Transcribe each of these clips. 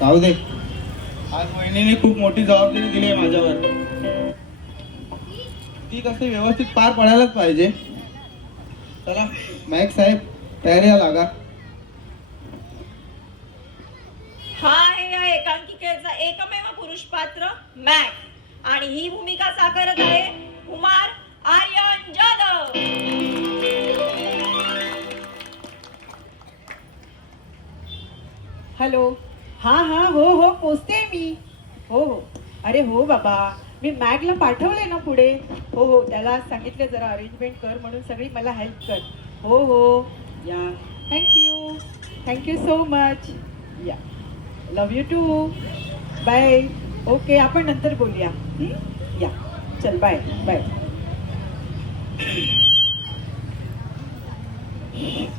जाऊ दे, आज वहिनीने खूप मोठी जबाबदारी दिली आहे माझ्यावर. ती कसं व्यवस्थित पार पडायलाच पाहिजे. चला मॅक साहेब, तयारीला लागा. हा आहे या एकांकिकेचा एकमेव पुरुष पात्र मॅक आणि ही भूमिका साकारत आहे कुमार आर्यन जाधव. हॅलो. हां हां, हो हो, पोचते मी. हो हो. अरे हो बाबा, मी मॅगला पाठवले ना पुढे. हो हो, त्याला सांगितले जरा अरेंजमेंट कर म्हणून, सगळी मला हेल्प कर. हो हो, या. Thank you, thank you so much. या, लव यू टू. बाय. ओके, आपण नंतर बोलूया. या, चल बाय बाय.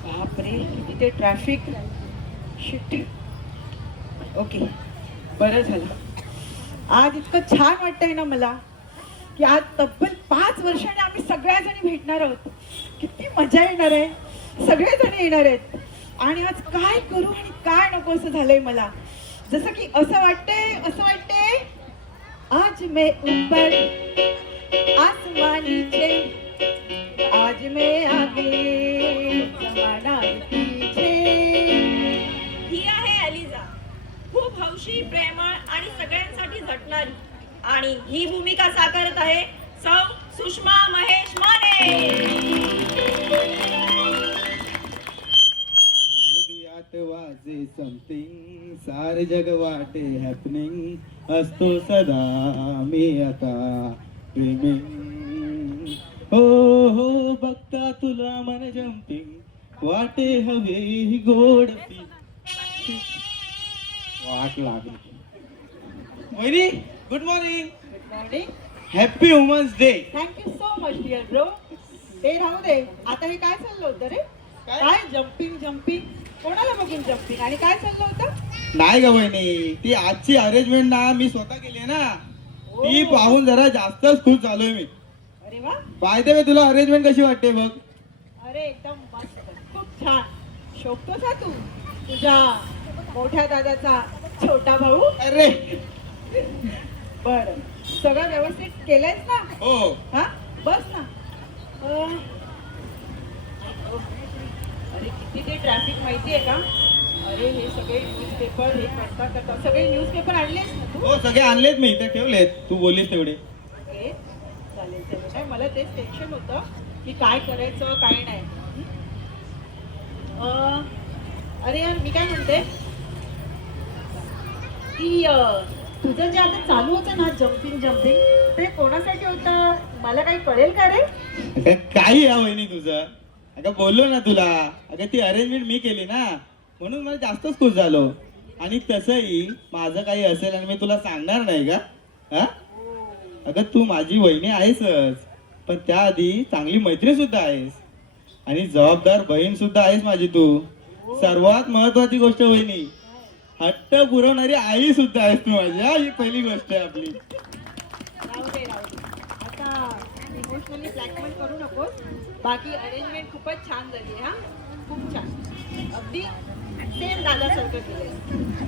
बापरे, किती ते ट्रॅफिक. शिट. ओके, बरं झालं. आज इतकं छान वाटतंय ना मला की आज तब्बल 5 वर्षांनी आम्ही सगळ्याजणी भेटणार आहोत. किती मजा येणार आहे, सगळेजण येणार आहेत. आणि आज काय करू आणि काय नको असं झालंय मला. जसं की असं वाटतंय आज मैं ऊपर आसमान नीचे, आज मैं आगे जमाना पीछे. ही आहे एलिझा, खूप हौशी, प्रेमळ आणि सगळ्यांसाठी झटणारी. आणि ही भूमिका साकारत आहे सौ सुषमा महेश माने. हृदयात वाजे समथिंग, सारे जग वाटे हॅपनिंग, असतो सदा मी आता ड्रीमिंग. हो हो, बघता तुला मन जम्पिंग, वाटे हवे ही गोड वाट लागली. वहिनी, good morning. Good morning. Happy women's day. Thank you so much dear bro. ते राहू दे. आता हे काय चाललं होतं रे? काय जम्पिंग? कोणाला बघून जम्पिंग? आणि काय चाललं होतं? नाही ग वहिनी, ती आजची अरेंजमेंट ना मी स्वतः केली आहे ना, ती पाहून जरा जास्तच खुश झालोय मी. अरे वा. बाय द वे, तुला अरेंजमेंट कशी वाटते बघ? अरे एकदम मस्त, खूप छान. शोभतोस हा तू, तुझ्या मोठ्या दादाचा छोटा भाऊ. अरे बर, सगळं व्यवस्थित केलंयस ना? हो. हा, बस ना. अरे किती ते ट्रॅफिक माहिती आहे का? अरे हे सगळे न्यूजपेपर, हे करता सगळे न्यूजपेपर आणलेस ना तू? हो, सगळे आणलेत मी इथे ठेवलेत, तू बोललीस तेवढे. ओके, चालेल चालेल. काय मला तेच टेन्शन होतं की काय करायचं काय नाही. अरे यार, मी काय म्हणते की तुझं जे आता चालू होतं ना जम्पिंग, ते कोणासाठी होतं? मला काही कळेल का रे? अगं काही या वहिनी तुझं. अगं बोललो ना तुला, अगं ती अरेंजमेंट मी केली ना, म्हणून मला जास्तच खुश झालो. आणि तसंही माझं काही असेल आणि मी तुला सांगणार नाही का? हा, अगं तू माझी वहिनी आहेसच, पण त्याआधी चांगली मैत्रीण सुद्धा आहेस आणि जबाबदार बहीण सुद्धा आहेस माझी तू. सर्वात महत्वाची गोष्ट वहिनी, हट्ट पुरवणारी आई सुद्धा आहेस तू माझी. हा, ही पहिली गोष्ट आहे आपली. राहू दे. आता इमोशनली ब्लॅकमेल करू नकोस. बाकी अरेंजमेंट खूपच छान झाली आहे. हा, खूप छान, अगदी सेम दादासारखं केलंय.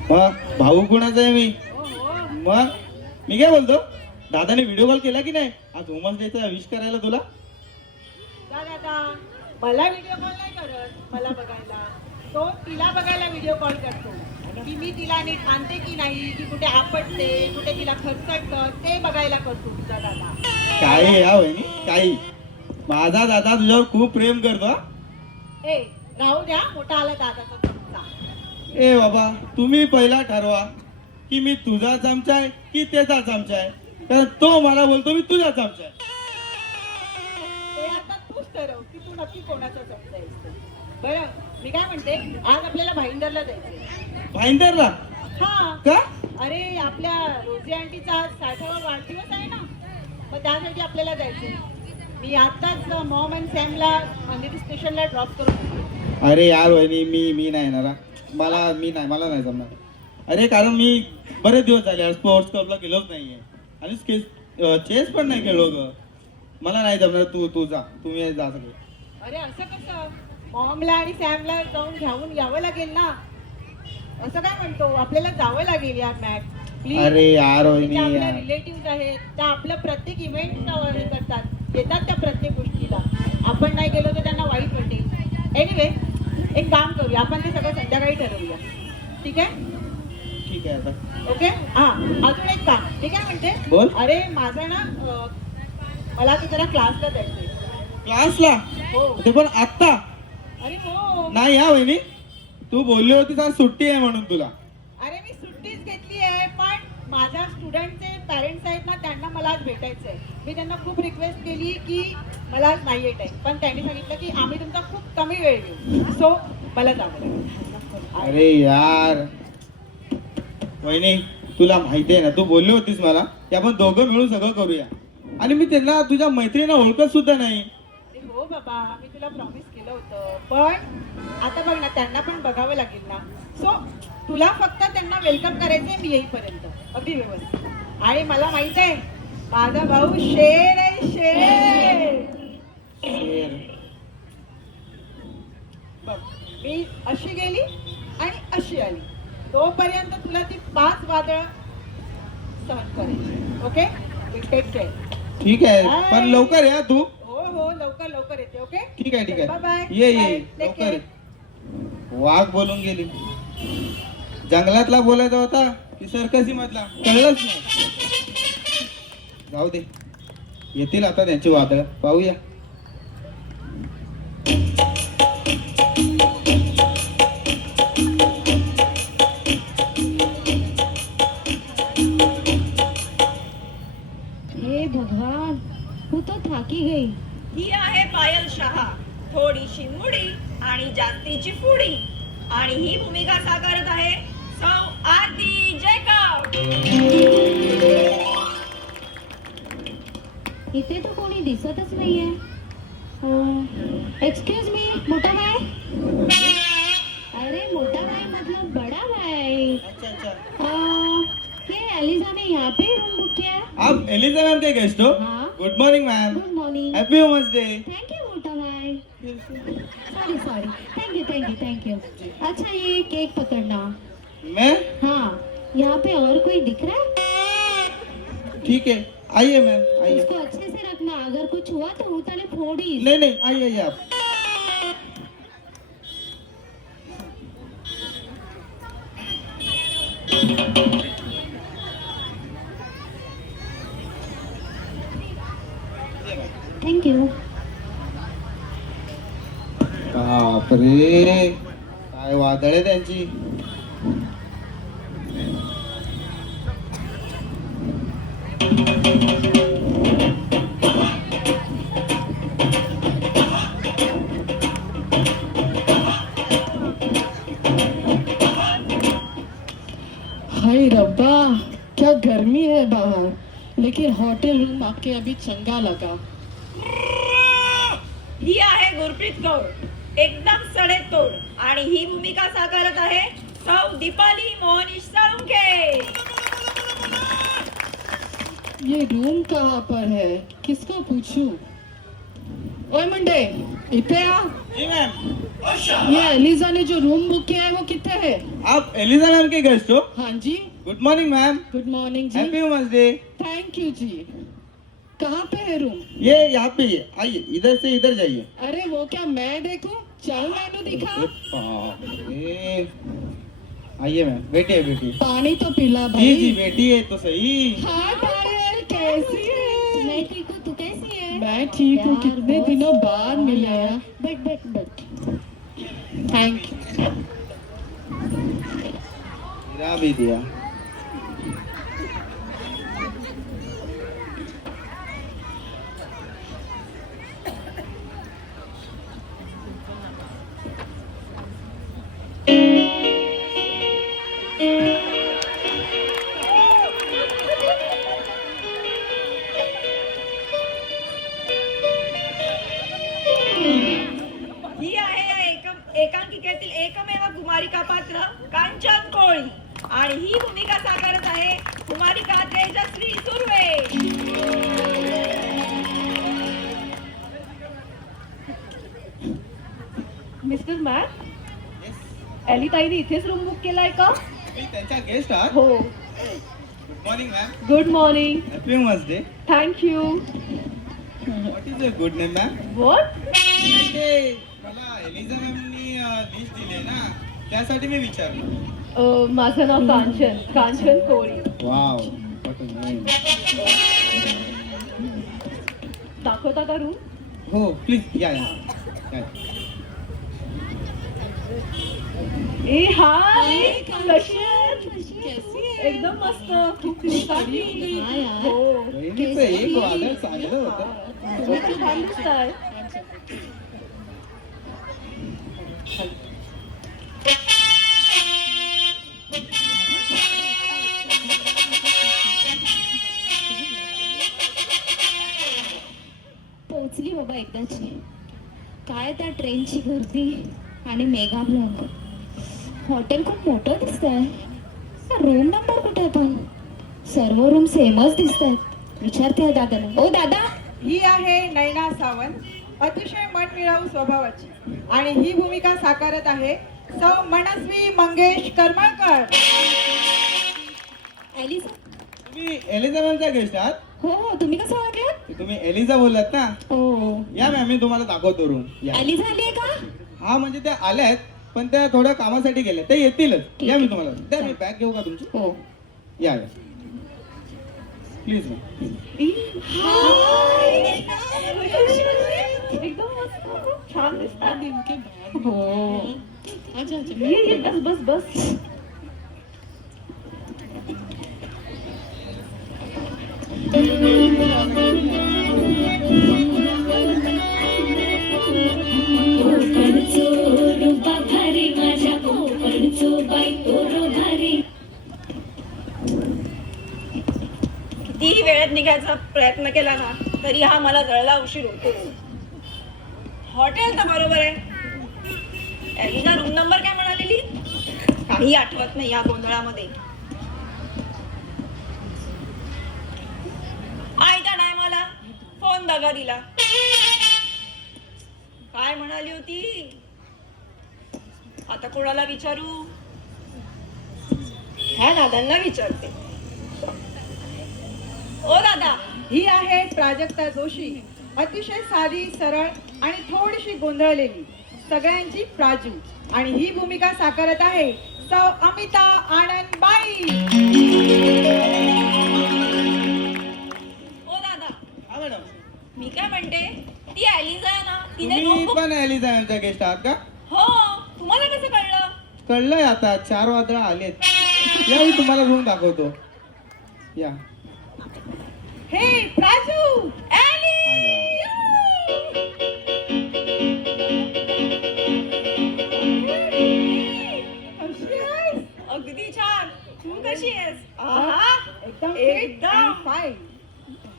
मग भाऊ कोणाचा आहे मी? हो हो. मग मी काय बोलतो, दादाने व्हिडिओ कॉल केला की नाही आज वुमन्स डेचा विश करायला तुला? दादा मला व्हिडिओ कॉल नाही करत मला बघायला, तो तिला बघायला व्हिडिओ कॉल करतो की मी तिला नीट आणते की नाही, की कुठे आपटते, कुठे तिला खरचटतं, ते बघायला करतो तुझा दादा. काही या वहिनी, काही. माझा दादा तुझ्यावर खूप प्रेम करतो हा. ए राहू द्या, मोठा आला दादाचा चमचा. ए बाबा, तुम्ही पहिला ठरवा की मी तुझा चमचा आहे की त्याचा चमचा आहे, कारण तो मला बोलतो मी तुझा चमचा आहे. ते आता तूच ठरव की तू नक्की कोणाचा चमचा आहेस ते. बरं, मी काय म्हणते, आज आपल्याला भाईंदरला जायचंय. भाईंदरला? हा. का? अरे आपल्या रोजी आंटीचा 60वा वाढदिवस आहे ना, मग त्यासाठी आपल्याला जायचंय. मी आताच मॉम अँड सॅमला अंधेरी स्टेशनला ड्रॉप करून. अरे यार वहिनी, मी नाही येणार हा. मला नाही जमणार. अरे कारण मी बरेच दिवस झाले स्पोर्ट्स क्लबला गेलोच नाहीये आणि चेस पण नाही खेळलो ग. मला नाही जमणार. तू जा, तुम्ही जा सगळे. अरे असं कसं? मॉमला आणि सॅमला जाऊन घेऊन यावं लागेल ना. असं काय म्हणतो, आपल्याला जावं लागेल यार मॅट प्लीज. अरे यार वहिनी आपल्या यार. रिलेटिव्ह आहेत त्या आपलं प्रत्येक इव्हेंट हे करतात, येतात त्या प्रत्येक गोष्टीला. आपण नाही गेलो तर त्यांना वाईट वाटेल. एनिवे एक काम करूया, आपण ते सगळं संध्याकाळी ठरवूया. ठीक आहे? ठीक आहे आता. ओके. हा अजून एक काम. ठीक आहे म्हणते. बोल. अरे माझं ना मला तर जरा क्लासला जायचंय. क्लासला? हो. ते पण आत्ता? अरे हो. नाही हा वहिनी, तू बोलली होती आज सुट्टी आहे म्हणून तुला. अरे मी सुट्टीच घेतली आहे, पण माझ्या स्टुडंटचे पॅरेंट्स आहेत ना, त्यांना मला आज भेटायचं आहे. मी त्यांना खूप रिक्वेस्ट केली की मला आज नाही येत आहे, पण त्यांनी सांगितलं की आम्ही तुमचा खूप कमी वेळ घेऊ. सो मला जावं लागेल. अरे यार वहिनी, तुला माहिती आहे ना, तू बोलली होतीस मला की आपण दोघं मिळून सगळं करूया, आणि मी त्यांना तुझ्या मैत्रिणीला ओळखत सुद्धा नाही. अरे हो बाबा, मी तुला प्रॉमिस केलं होतं, पण आता बघ ना, त्यांना पण बघावं लागेल ना. सो तुला फक्त त्यांना वेलकम करायचंय मी येईपर्यंत, अगदी व्यवस्थित. आणि मला माहित आहे माझा भाऊ शेर आहे, शेर. शेर. बघ, मी अशी गेली आणि अशी आली, तोपर्यंत तुला ती 5 वादळ सहन करायची. ओके? Take care. ठीक आहे, पण लवकर या तू. हो हो, लवकर लवकर येते. ओके? ठीक आहे ठीक बाय आहे, बाय. ये ये टेक लवकर केअर. ये. वाघ बोलून गेली. जंगलातला बोलायचा होता की सर्कसी मधला, कळलंच नाही. जाऊ दे, येतील आता त्यांची वादळ, पाहूया. हे भगवान, हूँ तो थाकी गई. ही आहे पायल शहा, थोडीशी मुडी आणि जास्तीची फुडी. आणि ही भूमिका साकारत आहे सौ आरती जयकर. इथे तर कोणी दिसतच नाहीये. एक्सक्यूज मी, मोठा भाई. अरे मोठा भाई मतलब बड़ा भाई. अच्छा अच्छा, ये एलिजा ने यहाँ पे रूम बुक किया है. आप एलिजा मैम के गेस्ट हो? हाँ. Good morning ma'am, good morning. Happy women's day. Thank you मोटा भाई. Sorry sorry, thank you thank you thank you. अच्छा ये केक पकड़ना. मैं? हाँ, यहाँ पे और कोई दिख रहा है? ठीक है, आइए मैम आइए. उसको अच्छे से रखना, अगर कुछ हुआ तो उतारे फोड़ी. नहीं नहीं, आइए आइए आप. Thank you. बापरे, काय वादळ आहे त्यांची. हाय रब्बा, क्या गर्मी है बाहर, लेकिन होटल रूम आके अभी चंगा लगा. ही आहे गुरप्रीत कौर, एकदम सडेतोड. आणि ही भूमिका साकारत आहे सौ दीपाली मोहनीश साळुंखे. ये रूम कहाँ पर है, किसको पूछूं? ओए मुंडे, इथे आ. जी मैम. ये एलिजा ने जो रूम बुक किया है वो कितने है? आप एलिजा मैम के गेस्ट हो? हाँ जी. Good morning ma'am, good morning जी. Happy women's day. Thank you जी. कहाँ पे है रूम? ये यहाँ पे ही है, आइए इधर से इधर जाइए. अरे वो क्या मैं देखूं? चल मेनू दिखा. बापरे. आइए मैम, बैठिए बैठिए. पानी तो पिला जी भाई. जी बैठिए तो सही. हाँ पायल, कैसी है? मैं ठीक हूँ, तू कैसी है? मैं ठीक हूँ, यार, कितने बहुत दिनों बाद मिले हैं. बैठ बैठ बैठ. Thank you. गिरा भी दिया. ही आहे या एकांकिकेतील एकमेव कुमारिका पात्र कांचन कोळी. आणि ही भूमिका साकारत आहे कुमारिका तेजश्री सुर्वे. मिस्टर मॅम, एली ताईने इथेच रूम बुक केलाय का? मी त्यांच्या गेस्ट आहात. हो. Good morning ma'am. Good morning. Happy women's day. Thank you. What is your good name ma'am? What? ते मला एलिझा मॅमनी लिस्ट दिली आहे ना, त्यासाठी मी विचारलं. माझं नाव Kanchan. Kanchan Koli. Wow, what a name. दाखवता का रूम? हो प्लीज या या. ए हाय. कशी आहेस? कैसी है? एकदम मस्त. खूप दिवसांनी. हाँ यार. हो. बहिणीचं एक वादळ चांगलं होतं. तुम्ही खूप छान दिसताय. पोचली बाबा एकदाची. काय त्या ट्रेनची गर्दी आणि मेगा ब्लॉक. हॉटेल खूप मोठं दिसतंय. रूम नंबर कुठे पण? सर्व रूम सेमच दिसत आहेत. विचारते दादाला. ओ दादा. ही आहे नैना सावंत, अतिशय मनमिळाऊ स्वभावाची, आणि ही भूमिका साकारत आहे सौ मनस्वी मंगेश करमळकर. एलिझा. तुम्ही एलिझा मॅमचा गेस्ट आहात? हो हो, तुम्ही कसं वागलात? तुम्ही एलिझा बोललात ना? हो. या मॅम, मी तुम्हाला दाखवतो रूम. या. एलिझा आली आहे का? हा म्हणजे त्या आल्या आहेत, पण त्या थोड्या कामासाठी गेल्या. ते येतीलच. या, मी तुम्हाला द्या. मी बॅग घेऊ का तुमची? हो. या या प्लीज मॅम. एकदम मस्त. छान दिसतात. दिन के बाद हो. आजा आजा. ये बस बस बस. कितीही वेळेत निघायचा प्रयत्न केला ना, तरी हा मला जळला उशीर होतो. हॉटेल तर बरोबर आहे. एलिना रूम नंबर काय म्हणालेली? काही आठवत नाही या गोंधळामध्ये. आयत्या टायमाला फोन दगा दिला. काय म्हणाली होती? आता कोणाला विचारू? ह्या दादांना विचारते. ओ दादा. ही आहे प्राजक्ता जोशी, अतिशय साधी, सरळ आणि थोडीशी गोंधळलेली, सगळ्यांची प्राजू, आणि ही भूमिका साकारत आहे सौ अमिता आनंदबाई. ओ दादा, हा मॅडम. मी काय म्हणते, ती एलिझा आहे ना, तिने तुम्ही notebook- पण एलिझा मॅमचा गेस्ट आहात का? हो. तुम्हाला कसं कळलं? कळलंय आता. 4 वादळ आलेत. या, मी तुम्हाला रूम दाखवतो. या. हे प्राजू. आल्या. कशी आहेस? अगदी छान. तू कशी आहेस? आहा, एकदम एकदम. फाईन.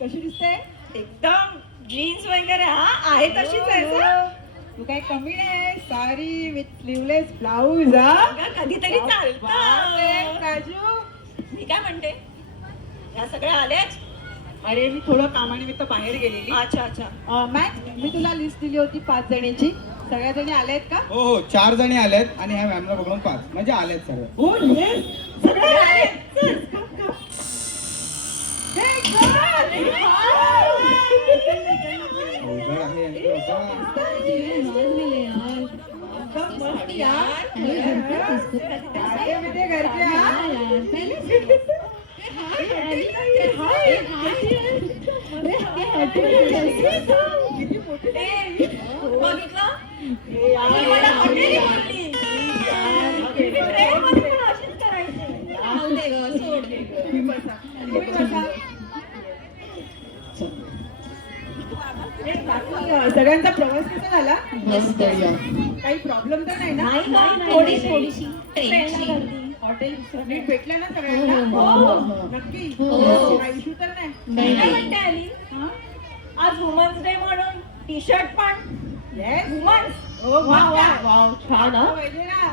कशी दिसते? एकदम जीन्स वगैरे हा आहे तशीच आहे हो. तू काय कमी नाही. Sari with sleeveless blouse. कधीतरी चालतं. प्राजू. मी काय म्हणते, ह्या सगळ्या आल्याच? अरे, मी थोडं कामानिमित्त बाहेर गेलेली. अच्छा अच्छा. मॅम, मी तुला लिस्ट दिली होती 5 जणींची. सगळ्या जणी आल्या आहेत का? हो हो, 4 जणी आल्यात आणि ह्या मॅमला पकडून 5 म्हणजे आल्यात सर्व. हो, येस. सगळे आले. चल, come, come. Hey, girl. अवघड आहे यांचं आता. मिले यार. एकदम मस्त यार. अरे, घरचे आगे मध्ये घरचे, हा? हाँ यार, पहले से. हाय किती मोठी ए, बघितलं? ए, यार. ती मला हॉटेली बोलली. यार, मी ट्रेनमध्ये पण अशीच करायची. राहू दे ग, सोड. तुम्ही बसा. तुम्ही बसा. ए, बाकी, सगळ्यांचा प्रवास कसा झाला? मस्त बढ़िया. काही प्रॉब्लेम तर नाही ना? थोडीशी ट्रेनची गर्दी. हॉटेल नीट भेटलं ना सगळ्यांना? हो, हो, हो. नक्की? हो. काही इश्यू तर नाही? नहीं काय नहीं. म्हणते आली? हा? आज वुमन्स डे म्हणून टी शर्ट पण येस. वुमन्स. ओ, वा, वा. वाव, छान हा. पाहिजे ना.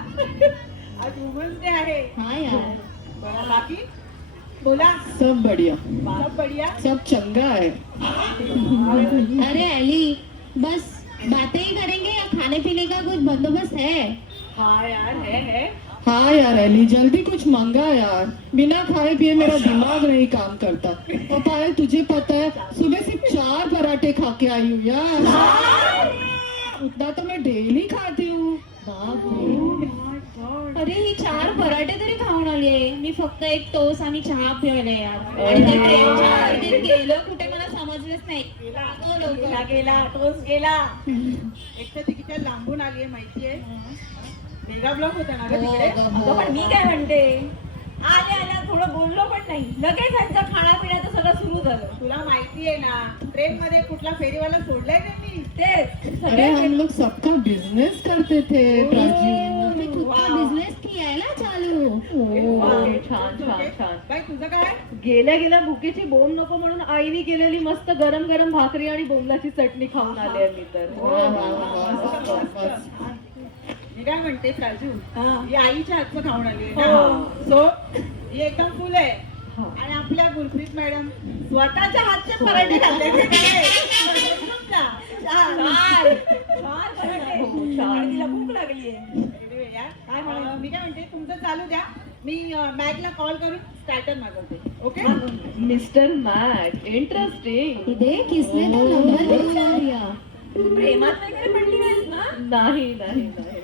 आज वुमन्स डे आहे. हाँ यार. बरं, बाकी बोला. सब बढ़िया. सब बढ़िया. सब चंगा है. अरे एली, बस बातें ही करेंगे या खाने पीने का कुछ बंदोबस्त है? हाँ यार, है. हाँ यार एली जल्दी कुछ मंगा यार, बिना खाए पिए मेरा दिमाग नहीं काम करता। और पायल तुझे पता है सुबह सिर्फ 4 पराठे खा के आई हूँ यार, उतना तो मैं डेली खाती हूँ। अरे ही 4 पराठे तरी खाऊन आली आहे, मी फक्त एक टोस आणि चहा पिवले यार, आणि त्या ट्रेनच्या गर्दीत गेलो कुठे मला समजलंच नाही। तो लवकर गेला गेला टोस गेला. एक तर ती किती लांबून आली आहे माहितीये, मेगा ब्लॉक होता ना ग तिकडे. अगं पण मी काय म्हणते, आल्या आल्या थोडं बोललो पण नाही, लगेच त्यांचं खाण्यापिण्याचं सगळं सुरू झालं. तुला माहिती आहे ना ट्रेन मध्ये कुठला फेरीवाला सोडलाय त्यांनी. तेच अरे हम लोग सबका बिजनेस करते थे प्राची। मी खुद का बिझनेस किया ना चालू। अरे, छान छान छान. काय तुझं काय? गेल्या गेल्या भुकेची बोंब नको म्हणून आईने केलेली मस्त गरम गरम भाकरी आणि बोंबलाची चटणी खाऊन आले मी तर. मी काय म्हणते प्राजू, हा. ही आईच्या हातचं खाऊन आली आहे हो. ना, सो ही एकदम फुल आहे. आणि आपल्या गुरप्रीत मॅडम स्वतःच्या हातचे पराठे खाल्ले. आणि तिला भूक लागलीये. काय म्हणा, मी काय म्हणते तुमचं चालू द्या, मी मॅगला कॉल करून स्टार्टर मागवते. Okay mister Mac interesting. इथे किसने तो नंबर दिया दिया। प्रेमात वगैरे पडली नाहीस ना? नाही नाही नाही.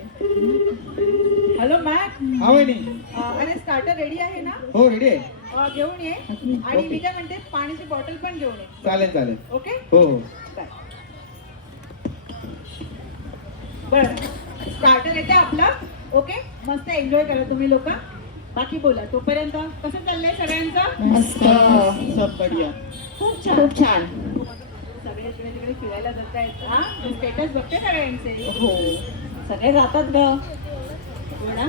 हॅलो मॅक, हा वहिनी. अरे स्टार्टर रेडी आहे ना? हो रेडी आहे. घेऊन ये. आणि मी काय म्हणते पाण्याची बॉटल पण घेऊन ये. चालेल चालेल. ओके हो हो. बरं स्टार्टर येते आपला. ओके मस्त एन्जॉय करा तुम्ही लोक. बाकी बोला तोपर्यंत कसं चाललंय सगळ्यांचं? मस्त, सब बढ़िया। खूप छान. खूप छान। सगळे इकडे तिकडे फिरायला जात आहेत. हा स्टेटस बघते सगळ्यांचे. हो सगळे जातात ग. हो ना?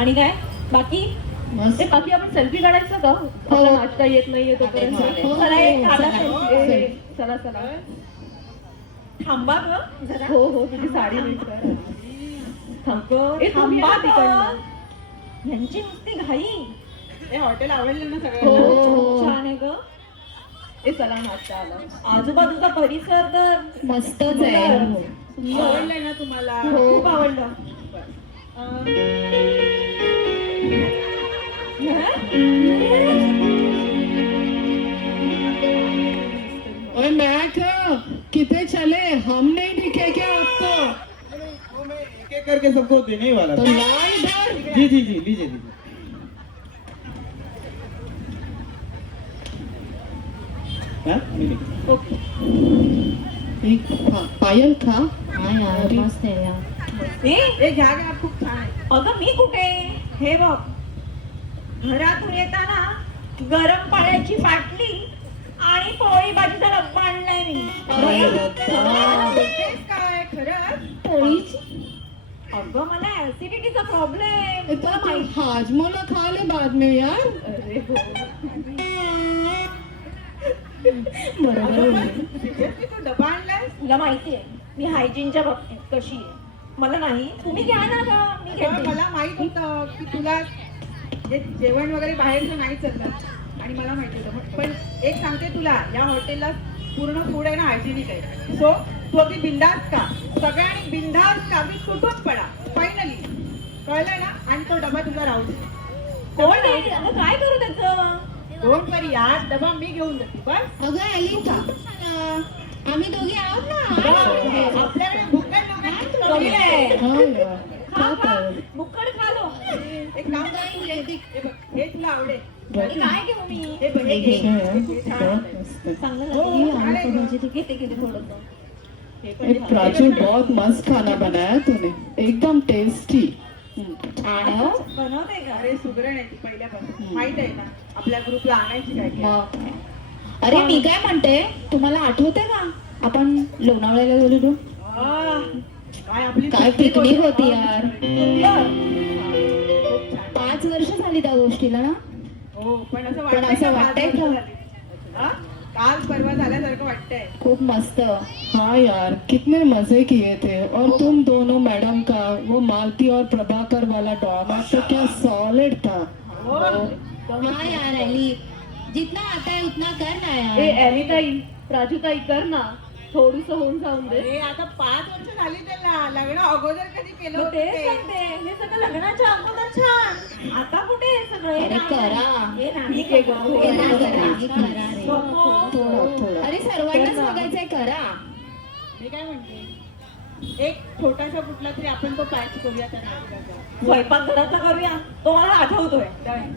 आणि काय बाकी? मस्त. ते बाकी आपण सेल्फी काढायचं का? आपला नाश्ता येत नाहीये तोपर्यंत. हो, चला एक काढा चला. selfie. ए, चला चला. थांबा ग जरा. हो हो तुझी साडी नीट कर. अगं, ए, तुम्ही थांबा या तिकडनं. ग. यांची नुसती घाई. हे हॉटेल आवडलं ना हो सगळ्यांना? हो. छान आहे ग. ए चला नाश्ता आला. आजूबाजूचा परिसर तर मस्तच आहे। सुंदर. आवडलंय ना तुम्हाला? खूप आवडलं. ओए मैक कितने चले, हम नहीं दिखे क्या आपको? वो मैं एक एक करके सबको देने ही वाला तो था. ला इधर। जी जी जी लीजिए लीजिए. हाँ, मिली. ओके एक पायल खा। हाँ यार मस्त आहे यार। हे घ्या घ्या, खूप छान आहे. अगं मी कुठे? हे बघ, घरातून येताना गरम पाण्याची बाटली आणि पोळी भाजीचा डब्बा आणलाय मी. बोलतेस काय खरंच? पोळीची अगं मला ऍसिडिटीचा प्रॉब्लेम. तो हाजमोला खा ले बाद में यार। अरे हो. सिरियसली तू डबा आणलाय? तुला माहितीये मी हायजीनच्या बाबतीत कशी आहे. मला नाही, तुम्ही घ्या ना ग, मी अगं, घेते. मला माहित होतं की तुला हे जेवण वगैरे बाहेरचं नाही चाललं आणि मला माहिती होतं. पण एक सांगते तुला, या हॉटेलला पूर्ण फूड आहे ना हायजेनिक आहे. सो तू अगदी बिंदास का, सगळ्यांनी बिंदास का, मी तुटून पडा फायनली, कळलंय ना? आणि तो डबा तुझा राहू दे. कोण आहे? अगं काय करू त्याचं? डोंट वरी यार, डबा मी घेऊन जाते बस. अगं एली का आम्ही दोघी आहोत ना। आपल्याकडे भुक्कड लोकांची कमी आहे. हाँ यार खा खा खा, पायल। बुक्कड खा लो. एक काम कर, तू हे बघ, हे तुला आवडेल. आणि काय घेऊ मी? हे बघ, हे घे. अच्छा है, हे खूप छान बहुत आहे. मस्त है। चांगलं हो, लागतं. छान आहे गं. घेते घेते थोडंसं. हे पण ए, घे. प्राची बहुत मस्त खाना बनाया तूने, एकदम टेस्टी। छान आहे हो। बनवते का? अरे सुगरण आहे ती पहिल्यापासून, माहित आहे ना आपल्या ग्रुपला आणायची काय काय. अरे मी काय म्हणते, तुम्हाला आठवते का आपण लोणावळ्याला गेलो? काय आपली काय पिकनिक होती यार। सुंदर. खूप छान. 5 वर्ष झाली त्या गोष्टीला ना। हो पण असं पण असं वाटतंय का? हा? काल परवा झाल्यासारखं वाटतंय. खूप मस्त। हाँ यार कितने मजे किए थे, और तुम दोनों मैडम का वो मालती और प्रभाकर वाला ड्रामा तो क्या सॉलिड था। हो. हाँ यार एली, जितना आता है उतना करना ए यार। एली ताई, प्राजू ताई कर ना. थोडस होऊन जाऊन दे. अरे आता 5 वर्ष झाली त्याला. लग्न अगोदर कधी केलं मग होतं तेच ते? सांगते, हे सगळं लग्नाच्या अगोदर छान, आता कुठे हे सगळं? हे अरे नाही. करा. हे नाही. ठीक आहे गं, हो. हे नाही करा रे. नको. अरे सर्वांनाच बघायचंय करा. मी काय म्हणते, एक छोटासा कुठला तरी आपण तो पॅच करूया त्या नाटकाचा. स्वयंपाक घरातला करूया, तो मला आठवतोय. Done.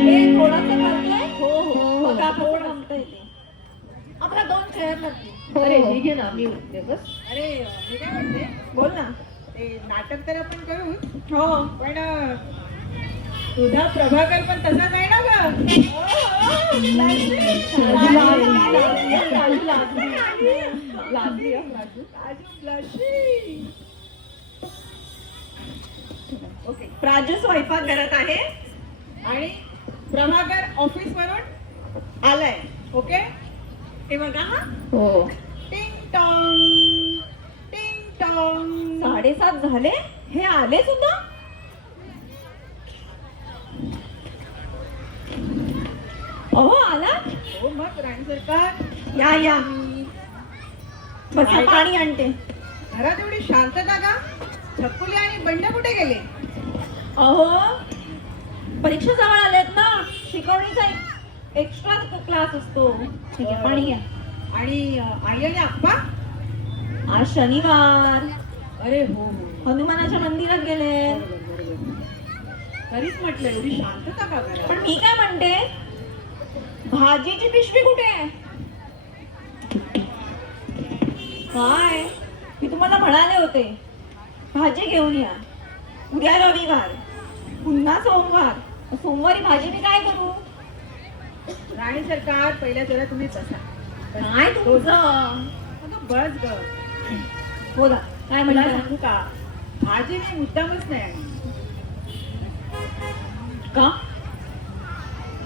हे थोडंसं करतोय. हो बघा कसं जमतंय ते. आपला 2 चेअर लागतील. अरे हे घे ना, मी उठते बस. अरे मी काय म्हणते, बोल ना. ते नाटक तर आपण करू, हो. पण तुझा प्रभाकर पण तसाच आहे ना ग? ओके. प्राजू स्वयंपाक करत आहे. आणि प्रभाकर ऑफिस वरून आलाय. ओके. हे बघा हा. हो. टिंग टॉंग टिंग टॉंग. 7:30 झाले, हे आले सुद्धा. अहो आला. हो मग राणी सरकार, या या. बसा, पाणी आणते. घरात एवढी शांतता का? छकुली आणि बंड कुठे गेले? अहो परीक्षा जवळ आलेत ना, शिकवणीचा एक्स्ट्रा क्लास असतो. ठीक आहे, पाणी घ्या. आणि आई आणि आप्पा? आज शनिवार, अरे हो हो, हनुमानाच्या मंदिरात गेले. बरोबर बरोबर. तरीच म्हटलं एवढी शांतता का घरात? पण मी काय म्हणते, भाजीची पिशवी कुठे आहे? काय मी तुम्हाला म्हणाले होते, भाजी घेऊन या. उद्या रविवार, पुन्हा सोमवार. सोमवारी भाजी मी काय करू? राणी सरकार, पहिल्या जरा तुम्ही बसा. काय तुझं? अगं बस ग. बोला, काय मला म्हणता? सांगू का, भाजी मी मुद्दामच नाही आणली. का?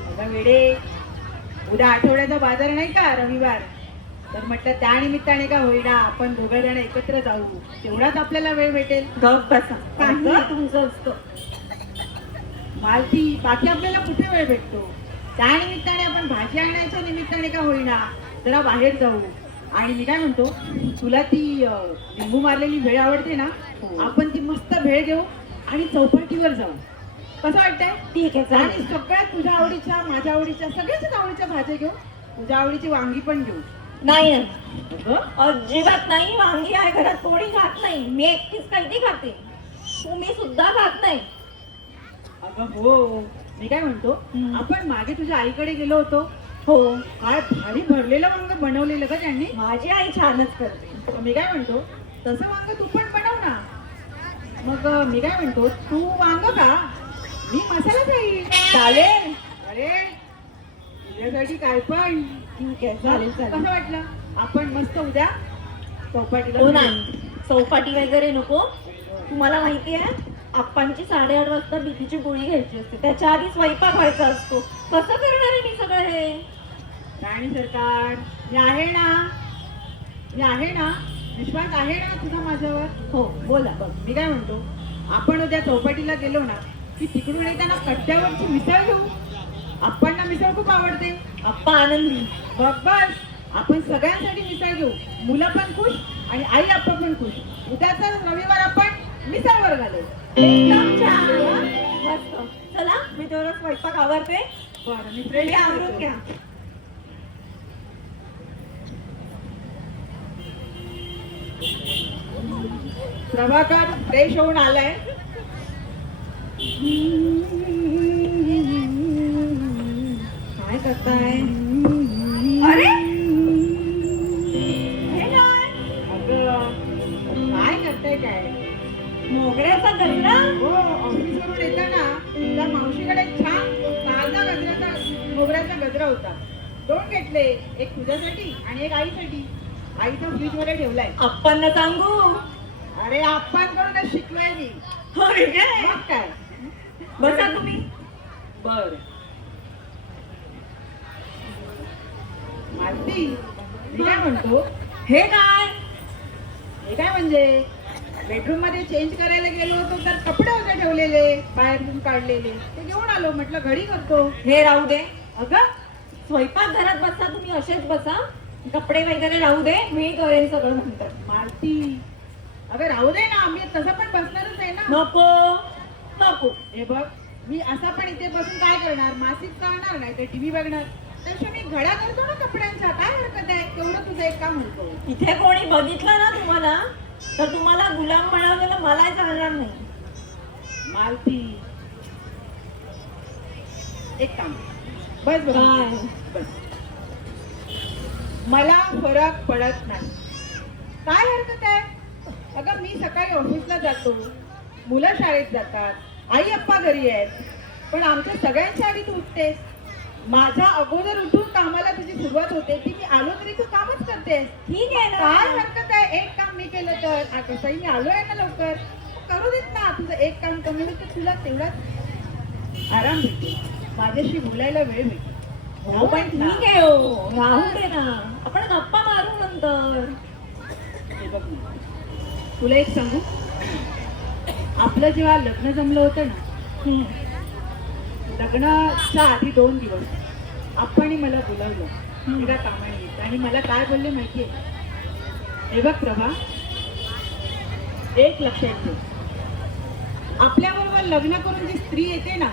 अगं वेडे, उद्या आठवड्याचा बाजार नाही का, रविवार, तर म्हटलं त्या निमित्ताने का होईना आपण 2 जण एकत्र जाऊ, तेवढाच आपल्याला वेळ भेटेल. गप बसा, काही तुमचं असतं. मालती, बाकी आपल्याला कुठे वेळ भेटतो? त्या निमित्ताने आपण भाजी आणायच्या निमित्ताने का होईना जरा बाहेर जाऊ. आणि मी काय म्हणतो, तुला ती लिंबू मारलेली भेळ आवडते ना? आपण ती मस्त भेळ घेऊ आणि चौपाटीवर जाऊ. कसं वाटतंय? ठीक आहे, आणि चालेल. सगळ्यात तुझ्या आवडीच्या, माझ्या आवडीच्या, सगळ्याच आवडीच्या भाज्या घेऊ. तुझ्या आवडीची वांगी पण घेऊ. नाही अगं, अजिबात नाही. वांगी आहे घरात, कोणी खात नाही. मी एकटीच काही खाते, तुम्ही सुद्धा खात नाही. अगं हो, मी काय म्हणतो, आपण मागे तुझ्या आईकडे गेलो होतो. हो, काय भारी भरलेलं वांग बनवलेलं का त्यांनी? माझी आई छानच करते. मग मी काय म्हणतो, तसं वांग तू पण बनव ना. मग मी काय म्हणतो, तू वांग का, मी मसाला खाईल. चालेल. अरे तुझ्यासाठी काय पण. ठीक आहे, चालेल कसं चालेल. वाटलं? आपण मस्त उद्या चौपाटीला हो जाऊ. नाही, चौपाटी वगैरे नको. तुम्हाला माहिती आहे, आप्पांची 8:30 वाजता बीपीची गोळी घ्यायची असते, त्याच्या आधी स्वयंपाक व्हायचा असतो. कसं करणार आहे मी सगळं हे? राणी सरकार, मी आहे ना, मी आहे ना, विश्वास आहे ना तुझा माझ्यावर? हो, बोला. बघ, मी काय म्हणतो, आपण उद्या चौपाटीला गेलो ना की तिकडून येताना कट्ट्यावरची मिसळ घेऊ. आप्पांना मिसळ खूप आवडते. आप्पा आनंदी. बघ बस, आपण सगळ्यांसाठी मिसळ घेऊ. मुलं पण खुश आणि आई आप्पा पण खुश. उद्याचा रविवार आपण मिसळवर घालू. एकदम छान. मस्त. चला, मी तेवढं स्वयंपाक आवरते. बरं, मी रेडी आवरून घ्या. प्रभाकर फ्रेश होऊन आलाय. काय करताय? अरे हे काय? अगं काय करताय काय? मोगऱ्याचा गजरा? हो, ऑफिसवरून येताना त्या मावशीकडे छान ताजा मोगऱ्याचा गजरा होता. 2 घेतले, एक तुझ्यासाठी आणि एक आईसाठी. आईचा फ्रीज मध्ये ठेवलाय. आप्पांना सांगू? अरे आप्पांकडूनच शिकलोय मी. होय काय? मग काय. बसा तुम्ही. बर मालती, मी काय म्हणतो, हे काय? हे काय म्हणजे, बेडरूम मध्ये चेंज करायला गेलो होतो तर कपडे होते ठेवलेले, बाहेरून काढलेले, ते घेऊन आलो. म्हटलं घडी करतो. हे राहू दे. अगं स्वयंपाक घरात बसा, तुम्ही असेच बसा. कपडे वगैरे राहू दे, मी करेन सगळं नंतर. मालती अगं राहू दे ना, आम्ही तसं पण बसणारच आहे ना. नको नको. हे बघ, मी असा पण इथे बसून काय करणार, मासिक चालणार नाही तर टीव्ही बघणार. त्यापेक्षा मी घड्या करतो ना कपड्यांच्या, काय हरकत आहे, तेवढं तुझं एक काम होतो. इथे कोणी बघितलं ना तुम्हाला तर तुम्हाला गुलाम बनवलेलं मलाही चालणार नाही. मालती एक काम बस बस काय? बस. मला फरक पडत नाही, काय हरकत आहे. अगं मी सकाळी ऑफिसला जातो, मुलं शाळेत जातात, आई अप्पा घरी आहेत, पण आमच्या सगळ्यांच्या आधी तू उठतेस. माझ्या अगोदर उठून कामाला तुझी सुरुवात होते ती मी आलो तरी तू कामच करतेस. ठीक आहे काय ना. हरकत आहे, एक काम मी केलं तर. कसंही मी आलोय ना लवकर, करू देत ना. तुझं एक काम कमी होईल तर तुला तेवढाच आराम भेटेल, माझ्याशी बोलायला वेळ मिळतो. हो पण ठीक आहे हो, राहू दे ना, आपण गप्पा मारू नंतर. हे बघ ना, तुला एक सांगू, आपलं जेव्हा लग्न जमलं होतं ना, लग्नाच्या आधी 2 दिवस आपण मला बोलावलं एका कामानिमित्त आणि मला काय बोलले माहितीये. हे बघ प्रभा, एक लक्षात ठेव, आपल्याबरोबर लग्न करून जी स्त्री येते ना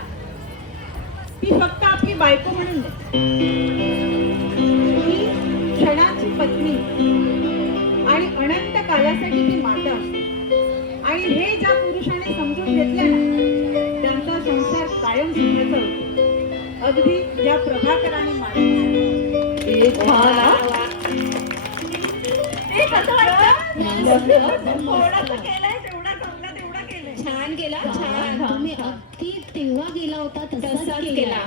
ती फक्त आपली बायको म्हणून नाही, ती क्षणाची पत्नी आणि अनंत कालासाठी ती माता असते. आणि हे ज्या पुरुषाने समजून घेतलं ना त्यांचा संसार कायम सुखाचा होतो, अगदी ज्या प्रभाकराने मानला. ते कसं वाटतं? थोडंसं केलंय, तेवढा चांगला तेवढा केलंय. छान केला, छान. तुम्ही अगदी तेव्हा गेला होता तसाच केला.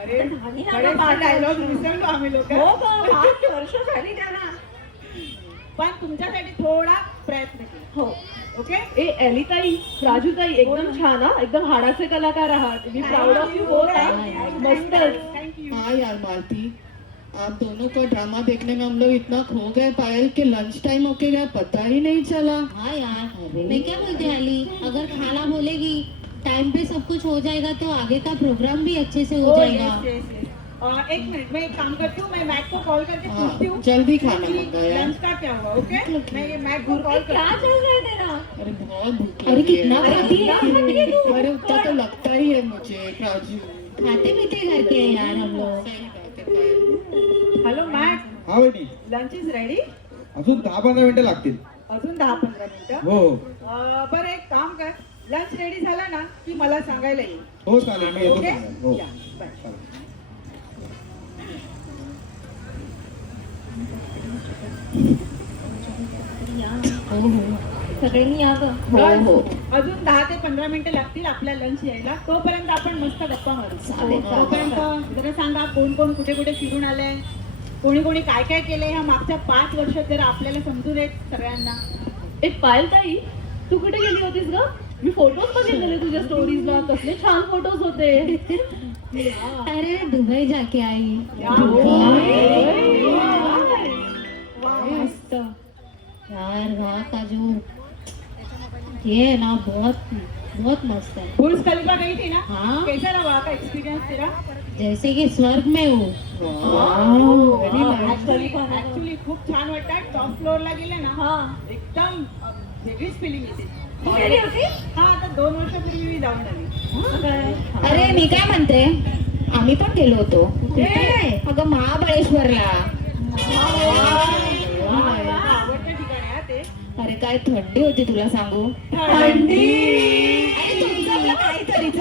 अरे झाली ना गं बरेच डायलॉग विसरलो आम्ही लोक. हो गं, 5 वर्ष झाली त्यांना. पण तुमच्यासाठी थोडा प्रयत्न केला. हो. ओके. ए एलिताई, राजूताई, एकदम छान हा, एकदम हाडाचे कलाकार आहात. मी प्राऊड ऑफ यू. मस्तच. थँक्यू. हाँ यार मालती, आप दोनों को ड्रामा देखने में हम लोग इतना खो गए पायल के लंच टाइम होके गया पता ही नहीं चला. हाँ यार, मैं क्या बोलती हूँ अली, अगर खाना बोलेगी टाइम पे सब कुछ हो जाएगा तो आगे का प्रोग्राम भी अच्छे से हो जाएगा. एक मिनट, मैं एक काम करती हूँ, मैं मैक को कॉल करके हाँ, पूछती हूँ जल्दी खाना कि मंगाया. लंच का क्या हुआ. ओके, मैं ये मैक को कॉल क्या करती चल रहा है तेरा? अरे बहुत भूख अरे लगी कितना है. खाती है, अरे उतना तो लगता ही है मुझे राजू. खाते पीते घर के हैं यार हम लोग. सही बात है पायल. हॅलो मॅक, हा वहिनी, लंच इज रेडी. अजून 10-15 मिनिटं लागतील. अजून 10-15 मिनिटं. हो बरं एक काम कर, लंच रेडी झाला ना की मला सांगायला येईल. हो चालेल, मी येतो ओके, सांगायला. हो या, बाय. चालेल. सगळ्यांनी या गं. बस, अजून 10 ते 15 मिनिटं लागतील आपल्या लंच यायला. तोपर्यंत आपण मस्त गप्पा मारू. तोपर्यंत जरा सांगा कोण कोण कुठे कुठे फिरून आलंय, कोणी कोणी काय काय केलंय ह्या मागच्या 5 वर्षात, जरा आपल्याला समजून येत सगळ्यांना. एक पायल ताई, तू कुठे गेली होतीस ग? मी फोटोज बघितलेले तुझ्या स्टोरीजला, कसले छान फोटोज होते. अरे दुबई जाके आई. मस्त यार, वहाँ का जो ये है ना बहुत बहुत मस्त है. बुर्ज खलीफा गई थी ना, हाँ. कैसा रहा वहाँ का एक्सपीरियंस तेरा? जैसे कि स्वर्ग में हूँ. ऍक्च्युली खूप छान वाटतं. टॉप फ्लोअरला गेले ना, हा. एकदम वेगळीच फिलिंग येते. गेली होती? हा, आता 2 वर्षापूर्वी मी जाऊन आली. अरे मी काय म्हणते, आम्ही पण गेलो होतो. अगं महाबळेश्वरला. आवडतं ठिकाण आहे हा ते. अरे काय थंडी होती तुला सांगू. थंडी. अरे तुमचं आपलं काहीतरीच.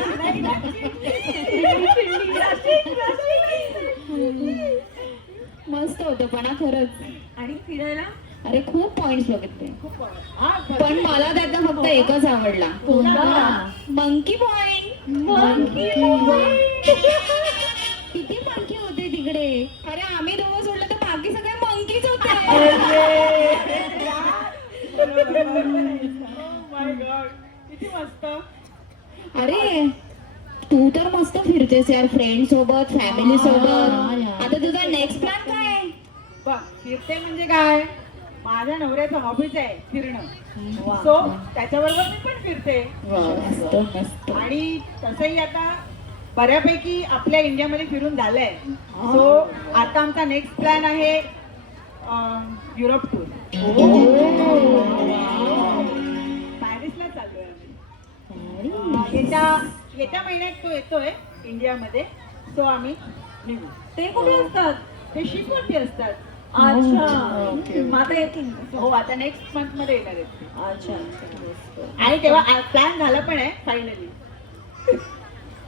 मस्त होतं पण हा, खरंच. आणि फिरायला अरे खूप पॉइंट्स बघितले, हा, पण मला त्यातला फक्त एकच आवडला. Monkey point. किती मंकी होते तिकडे. अरे आम्ही दोघं सोडलं तर बाकी सगळे मंकीच होते. माय गॉड, किती मस्त. अरे तू तर मस्त फिरतेस यार, फ्रेंड सोबत, फॅमिली सोबत. आता तुझा नेक्स्ट प्लॅन काय आहे? बघ, फिरते म्हणजे काय, माझ्या नवऱ्याचं हॉबीच आहे फिरणं. सो त्याच्याबरोबर मी पण फिरते. मस्त मस्त. आणि तसंही आता बऱ्यापैकी आपल्या इंडियामध्ये फिरून झालंय. सो आता आमचा नेक्स्ट प्लॅन आहे युरोप टूर पॅरिसला चाललोय आम्ही. येत्या महिन्यात तो येतोय इंडियामध्ये. सो आम्ही निघू. ते कुठे असतात? ते शिपवरती असतात. अच्छा मग आता येतील. हो आता नेक्स्ट मंथ मध्ये येणार आहेत ते. अच्छा अच्छा आणि तेव्हा प्लॅन झाला पण आहे फायनली.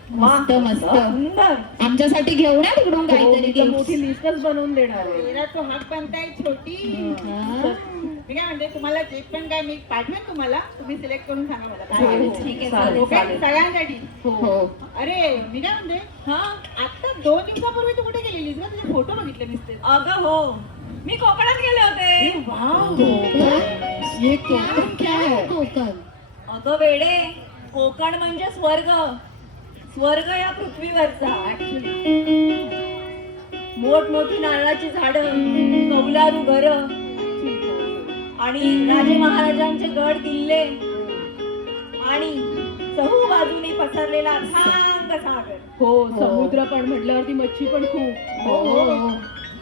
मस्त मस्त सुंदर. आमच्यासाठी घेऊन या तिकडून काहीतरी तर मोठी लिस्टच बनवून देणार आहे. तेरा तो हात बनताय छोटी. हा. मी काय म्हणते तुम्हाला जे पण काय मी पाठवेन तुम्हाला तुम्ही सिलेक्ट करून सांगा मला हो, काय हो. ठीक आहे, चालेल, ओके चालेल. सगळ्यांसाठी. हो अरे मी काय म्हणते हा आता 2 दिवसापूर्वी तू कुठे गेलेलीस ना? तुझे फोटो बघितले मी ते. अगं हो मी कोकणात गेले होते. ये कोकण क्या है? कोकण अगं वेडे कोकण म्हणजे स्वर्ग. स्वर्ग या पृथ्वीवरचा. मोठमोठी नारळाची झाडं, कौलारू घर आणि राजे महाराजांचे गड किल्ले आणि चहू बाजूने पसरलेला अथांग सागर. हो समुद्र पण म्हटल्यावरती मच्छी पण खूप. हो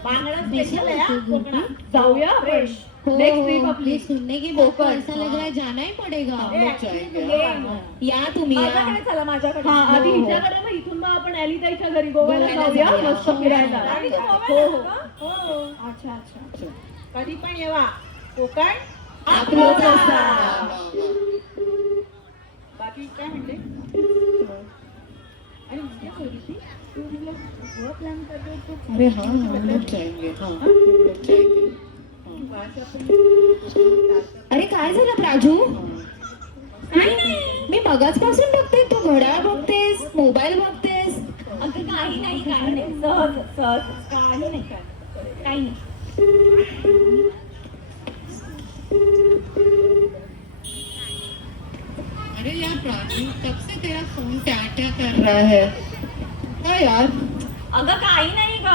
बांगडा स्पेशल आहे हा कोकणात. जाऊया आपण. हो नेक्स्ट ट्रिप आपली ये सुनने के बाद तो ऐसा लग रहा है जाना ही पडेगा. या तुम्ही या. माझ्याकडे चला माझ्याकडे. हा आधी विचार मग इथून मग आपण एलिताईच्या घरी गोव्याला जाऊया मस्त फिरायला. आणि तू हो गोव्याला हो का? हो अच्छा अच्छा कधी पण येवा कोकण आपलंच आपलं. बाकी काय म्हणते? आणि मी काय बोलली होती? तू तुला गोवा प्लॅन करतोय तो अरे हाँ हम लोग जाएंगे. हाँ हम लोग जाएंगे. अरे काय झालं प्राजू? काही नाही मी मगाचपासून बघते तू घड्याळ बघतेस मोबाईल बघतेस. अगं काही नाही सहज सहज काही नाही काही नाही. अरे यार प्राजू कब से तेरा फोन क्या क्या कर रहा है? हाँ यार अगं काही नाही ग.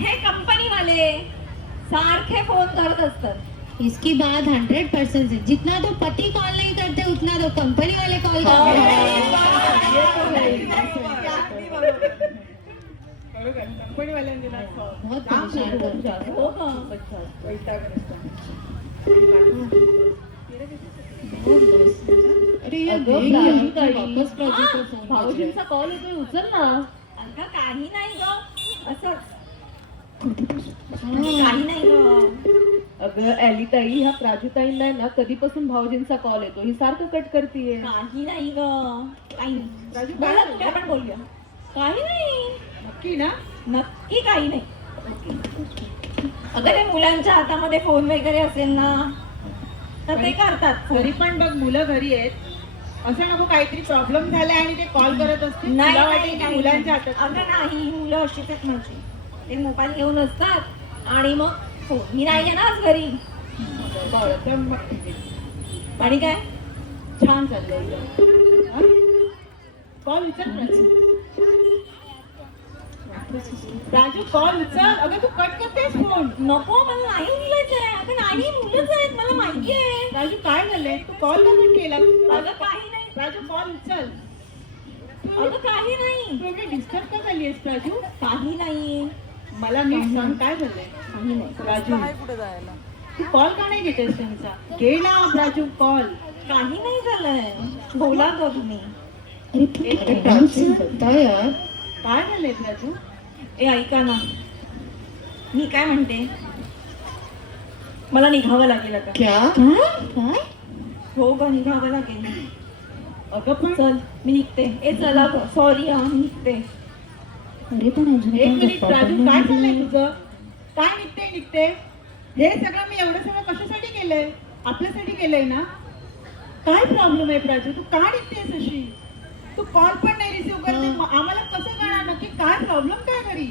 हे कंपनी वाले सारखे फोन करत असतात. इसकी बात 100% है. जितना तो पति कॉल नहीं करते उतना तो कंपनी वाले कॉल करते कंपनीवाल्यांनी ना बहुत परेशान करते हैं. हो का? अरे यार अगं, देख यार प्राजू तू वापस प्राजू को फोन बज रहा भाऊजींचा कॉल येतोय उचल ना. अगं काही नाही ग. असंच काही नाही ग. अगं एलिताई ह्या प्राजूताईंना आहे ना कधीपासून भाऊजींचा कॉल येतो ही सारखं कट करतीये. काही नाही ग. काही नाही. राजू बोला काय तुम्ही आपण बोलूया. काही नाही नक्की ना? नक्की काही नाही. अगं ते मुलांच्या हातामध्ये फोन वगैरे असेल ना तर ते करतात. तरी पण बघ मुलं घरी आहेत. असं नको काहीतरी प्रॉब्लेम झालाय आणि ते कॉल करत असतील. नाही तुला नाही, वाटेल की नाही. मुलांच्या हातात. अगं नाही मुलं अशीच आहेत माझी. ते मोबाईल घेऊन असतात आणि मग फोन. मी नाही आहे ना आज घरी. बरं तर मग ठीक आहे. आणि काय छान चाललंय. कॉल उचल राजू कॉल उचल. अगं तू कट करतेस फोन. नको मला नाही बोलायचंय. अगं नाही मुलंच आहेत मला माहिती आहे. राजू काय झालंय? तू कॉल का कट केला? अगं काही नाही. राजू कॉल उचल. तू अगं काही नाही. तू एवढी डिस्टर्ब का झाली आहेस राजू? काही नाही. मला नीट सांग काय झालंय? काही नाही. राजू तू कॉल का नाही घेतेस त्यांचा? घे ना राजू कॉल. काही नाही झालंय. बोला ग तुम्ही. अरे प्राजू बता यार. काय झालंय राजू? ए ऐका ना मी काय म्हणते मला निघावं लागेल आता. क्या? काय हो ग निघावं लागेल. अगं पण चल मी निघते. ए चला सॉरी हा मी निघते. अरे पण अजून एक पण मिनिट गप्पा राजू पण काय नाही चाललंय झाल्या. तुझं? काय निघते? हे सगळं मी एवढं सगळं कशासाठी केलंय? आपल्यासाठी केलंय ना? काय प्रॉब्लेम आहे राजू? तू का निघतेस अशी? तू कॉल पण नाही रिसिव्ह करते. मग आम्हाला कसं कळणार नक्की काय प्रॉब्लेम काय घरी?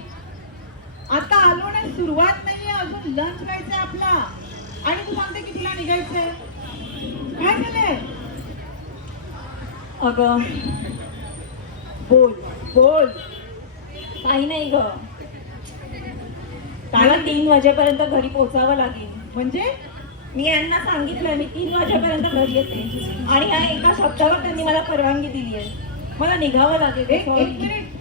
आता आलो ना सुरुवात नाहीये अजून. लंच व्हायचंय आपला आणि तू सांगते की तुला निघायचंय. काय झालंय? अगं बोल बोल. काही नाही ग. मला 3 वाजेपर्यंत घरी पोहोचावं लागेल. म्हणजे मी यांना सांगितलंय मी 3 वाजेपर्यंत घरी येते आणि ह्या एका शब्दावर त्यांनी मला परवानगी दिली आहे. मला निघावं लागेल. एक मिनिट.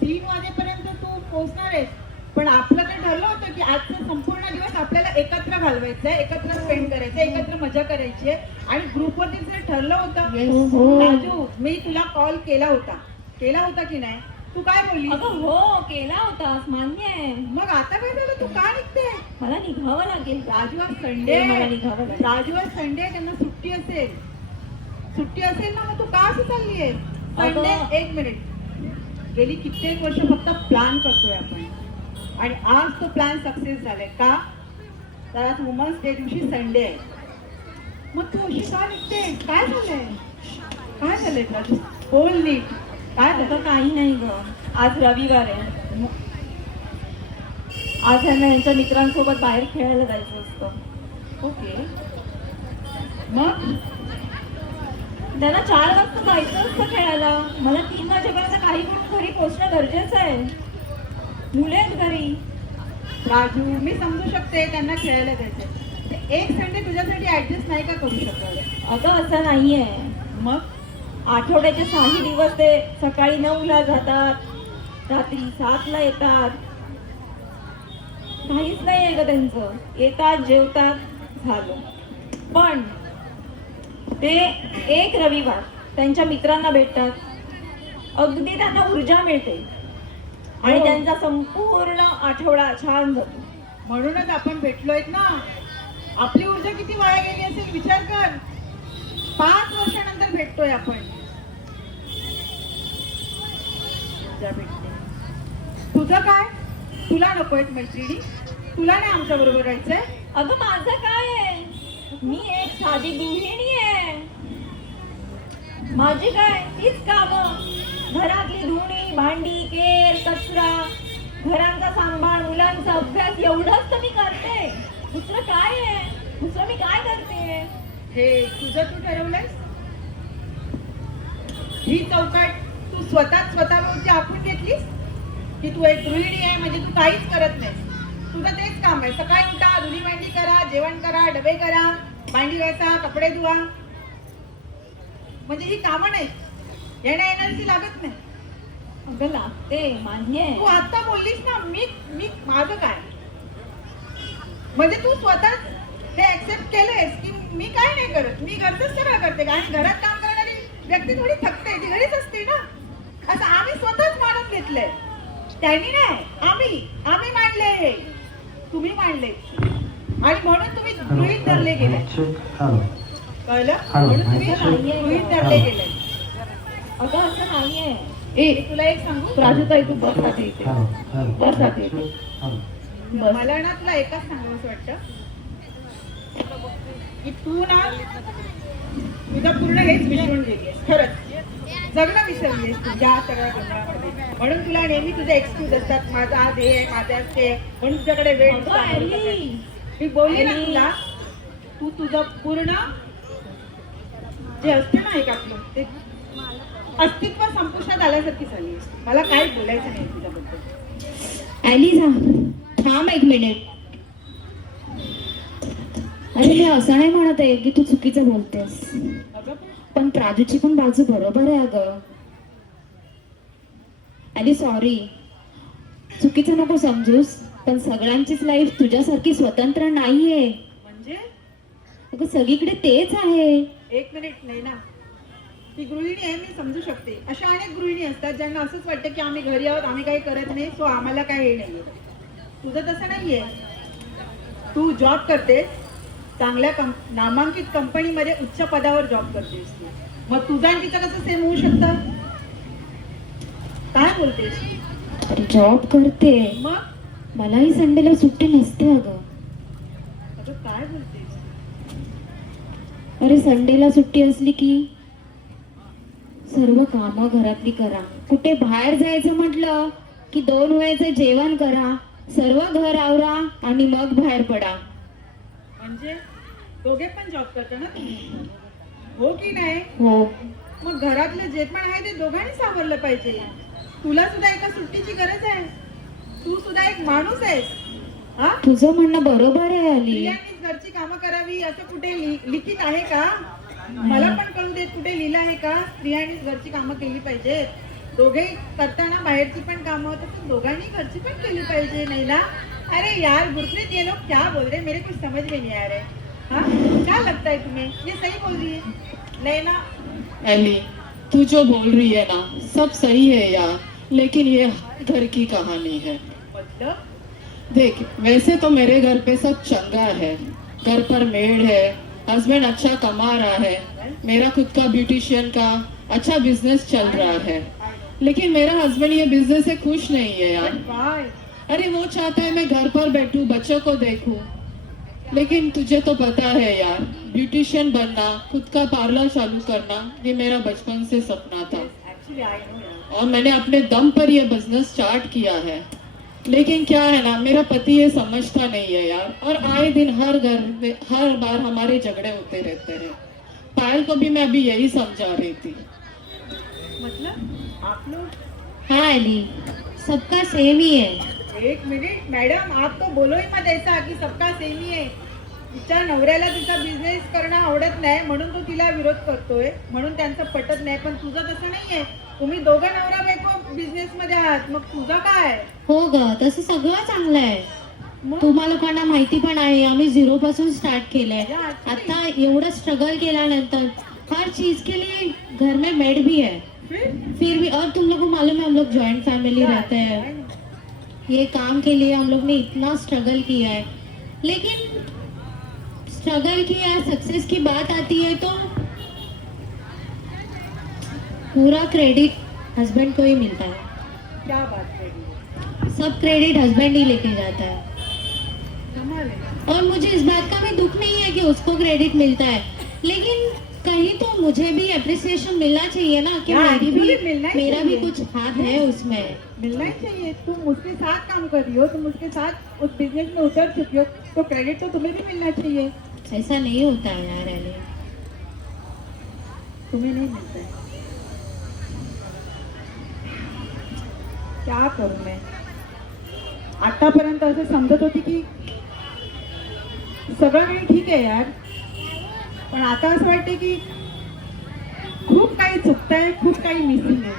3 वाजेपर्यंत तू पोहोचणार आहेस पण आपलं तर ठरलं होतं की आजचा संपूर्ण दिवस आपल्याला एकत्र घालवायचा आहे, एकत्र स्पेंड करायचं आहे, एकत्र मजा करायची आहे. आणि ग्रुपवरती जर ठरलं होतं, हो. राजू मी तुला कॉल केला होता की नाही? तू काय बोलली? अगं हो केला होतास, मान्य आहे. मग आता काय झालं? तू का निघते? मला निघावं लागेल. राजू आज संडे मला निघावं लागेल. राजू आज संडे आहे, त्यांना सुट्टी असेल ना, मग तू का असं चालली आहे? अगं. संडे, एक मिनिट, गेली कित्येक वर्ष फक्त प्लॅन करतोय आपण आणि आज तो प्लॅन सक्सेस झालाय का? तर आज वुमन्स डे दिवशी संडे आहे. मग तू अशी का निघते? काय झालंय राजू? बोल नीट. काय झालं? अगं काही नाही ग, आज रविवार आहे. आज ह्यांना यांच्या मित्रांसोबत बाहेर खेळायला जायचं असतं. ओके, मग त्यांना 4 वाजता जायचं असतं खेळायला. मला 3 वाजेपर्यंत काही करून घरी पोहोचणं गरजेचं आहे. मुले आहेत घरी. राजू, मी समजू शकते त्यांना खेळायला जायचंय. ते एक संडे तुझ्यासाठी ऍडजस्ट नाही का करू शकत? अगं असं नाहीये. मग आठवड्याचे 6 दिवस ते सकाळी 9ला जातात, रात्री 7ला येतात. काहीच नाहीये ग त्यांचं. येतात, जेवतात, झालं. पण ते एक रविवार त्यांच्या मित्रांना भेटतात, अगदी त्यांना ऊर्जा मिळते आणि हो. त्यांचा संपूर्ण आठवडा छान जातो. म्हणूनच आपण भेटलोय ना. आपली ऊर्जा किती वाया गेली असेल विचार कर. 5 वर्षानंतर भेटतोय आपण. ऊर्जा भेटते. तुझं काय? तुला नकोय मैत्रिणी? तुला नाही आमच्या बरोबर राहायचंय? अगं माझं काय आहे, मी एक साधी गृहिणी आहे. माझी काय तीच कामं, घरातली धुणी, भांडी, केर, कचरा, घरांचा सांभाळ, मुलांचा अभ्यास, एवढंच तर मी करते. दुसरं काय आहे? दुसरं मी काय करते? हे तुझं तू ठरवलंयस? ही चौकट तू स्वतःभोवती आखून घेतलीस की तू एक गृहिणी आहे म्हणजे तू काहीच करत नाही? तुझं तेच काम आहे, सकाळी उठा, धुणी भांडी करा, जेवण करा, डबे करा, भांडी घासा, कपडे धुवा. म्हणजे ही कामं नाही, येण्या एनर्जी लागत नाही. अगं लागते, मान्य तू आहे. आता बोललीस ना, मी माझं काय? म्हणजे तू स्वतःच हे ऍक्सेप्ट केलंयस की मी काय नाही करत, मी घरचंच सगळं करते. आणि घरात काम करणारी व्यक्ती थोडी थकते, ती घरीच असते ना. असं आम्ही स्वतःच मानून घेतलंय. त्यांनी नाही, आम्ही मांडले, हे तुम्ही मांडले. आणि म्हणून तुम्ही गृहीत धरले गेले. कळलं? म्हणून तुम्ही गृहीत धरले गेले. अगं असं नाहीये. ए तुला एक सांगू, राजूताई तू बस आधी इथे. बस आधी इथे. बस. मला ना तुला एकच सांगावंसं वाटतं की तू ना तुझं पूर्ण हेच विसरून गेलीस. खरंच जगणं विसरलीस तुझ्या सगळ्या गोष्टींमध्ये. म्हणून तुला नेहमी तुझे एक्सक्यूज असतात, माझा आज हे आहे, माझा आज ते आहे, म्हणून तुझ्याकडे वेळ अगं नसतो. एली, मी बोलली ना एली. तुला, तू तुझं पूर्ण जे असतं ना एक आपलं ते अस्तित्व संपुष्टात आल्यासारखी झाली. मला काही बोलायचं नाही तुझ्याबद्दल. ॲलिझा, थांब 1 मिनिट. अरे मी असं नाही म्हणत आहे की तू चुकीचं बोलतेस, अगं पण प्राजूची पण बाजू बरोबर आहे. अगं अली सॉरी, चुकीचं नको समजूस, पण सगळ्यांचीच लाईफ तुझ्यासारखी स्वतंत्र नाहीये. म्हणजे अगं सगळीकडे तेच आहे. 1 मिनिट नाही ना, ती गृहिणी आहे, मी समजू शकते. अशा अनेक गृहिणी असतात ज्यांना असंच वाटतं की आम्ही घरी आहोत, आम्ही काही करत नाही, सो आम्हाला काय हे नाहीये. तुझं तसं नाहीये. तू जॉब करतेस, चांगल्या नामांकित कंपनीमध्ये उच्च पदावर जॉब करतेस तू. मग तुझं आणि तिचं कसं सेम होऊ शकतं? काय बोलतेस? अरे जॉब करते, मग मलाही संडेला सुट्टी नसते. अगं अगं काय बोलतेस? अरे संडेला सुट्टी असली की सर्व कामं घरातली करा, कुठे बाहेर जायचं म्हटलं की 2 वेळेचं जेवण करा, सर्व घर आवरा आणि मग बाहेर पडा. म्हणजे दोघे पण जॉब करता ना तुम्ही, हो की नाही? हो, मग घरातलं जे पण आहे ते दोघांनीच आवरलं पाहिजे. तुला सुद्धा एका सुट्टीची गरज आहे. तू सुद्धा एक माणूस आहेस. हा, तुझं म्हणणं बरोबर आहे अली. स्त्रियांनीच घरची कामं करावी असं कुठे लिखित आहे का? मला पण कळू देत, कुठे लिहिलं आहे का स्त्रियांनीच घरची कामं केली पाहिजेत? दोघेही करताना बाहेरची पण कामं तर दोघांनी घरची पण केली पाहिजे नाही ना. अरे यार गुरप्रीत, ये लोग क्या बोल रहे हैं, मेरे कुछ समझ में नहीं आ रहा है. हाँ, क्या लगता है तुम्हें ये सही बोल रही है नैना? एली, तू जो बोल रही है ना सब सही है यार, लेकिन ये घर की कहानी है. मतलब देख, वैसे तो मेरे घर पे सब चंगा है, घर पर मेड है, हस्बैंड अच्छा कमा रहा है, मेरा खुद का ब्यूटिशियन का अच्छा बिजनेस चल रहा है. लेकिन मेरा हस्बैंड ये बिजनेस से खुश नहीं है यार. वाह, अरे वो चाहता है मैं घर पर बैठूं, बच्चों को देखूं. लेकिन तुझे तो पता है यार, ब्यूटिशियन बनना, खुद का पार्लर चालू करना, ये मेरा बचपन से सपना था. एक्चुअली आई नो यार. और मैंने अपने दम पर ये बिजनेस स्टार्ट किया है. लेकिन क्या है ना, मेरा पति ये समझता नहीं है यार, और आए दिन हर घर में हर बार हमारे झगड़े होते रहते हैं. पायल को भी मैं अभी यही समझा रही थी. मतलब आप लोग. हाँ एली, सबका सेम ही है. एक मिनिट मैडम, आप तो बोलो ही मत ऐसा की सबका सेम ही आहे. तिच्या नवऱ्याला तिचा बिझनेस करणं आवडत नाही म्हणून तो तिला विरोध करतोय, म्हणून त्यांचं पटत नाही. पण तुझं तसं नाहीये, तुम्ही दोघं नवरा बायको बिझनेस मध्ये आहात, मग तुझं काय? हो ग, तसं सगळं चांगलं आहे. मग तुम्हाला लोकांना माहिती पण आहे, आम्ही 0 पासून स्टार्ट केलंय. या, actually. आता एवढं स्ट्रगल केल्यानंतर हर चीज के लिए घर में मेड भी है. फिर भी, और तुम लोग को मालूम है हम लोग जॉइंट फैमिली रहते हैं. ये काम के लिए हम लोग ने इतना स्ट्रगल किया है. लेकिन स्ट्रगल किया, सक्सेस की बात आती है तो पूरा क्रेडिट हस्बैंड को ही मिलता है. क्या बात करी, सब क्रेडिट हस्बैंड ही लेके जाता है. कमाल है. और मुझे इस बात का भी दुख नहीं है कि उसको क्रेडिट मिलता है, लेकिन कहीं तो मुझे भी अप्रिसिएशन मिलना चाहिए ना कि हाँ, मेरी actually भी मिलना ही मेरा भी चाहिए. कुछ हाथ है उसमें. मिलना ही चाहिए. तुम उसके साथ काम कर रही हो, तुम उसके साथ उस बिजनेस में उतर चुकी हो, तो क्रेडिट तो तुम्हें भी मिलना चाहिए. ऐसा नहीं होता है यार एली. तुम्हें नहीं मिलता है. क्या करू मैं? आतापर्यंत असं समजत होती की सगळं काही ठीक आहे यार, पण आता असं वाटते की खूप काही चुकतंय, खूप काही मिसिंग आहे.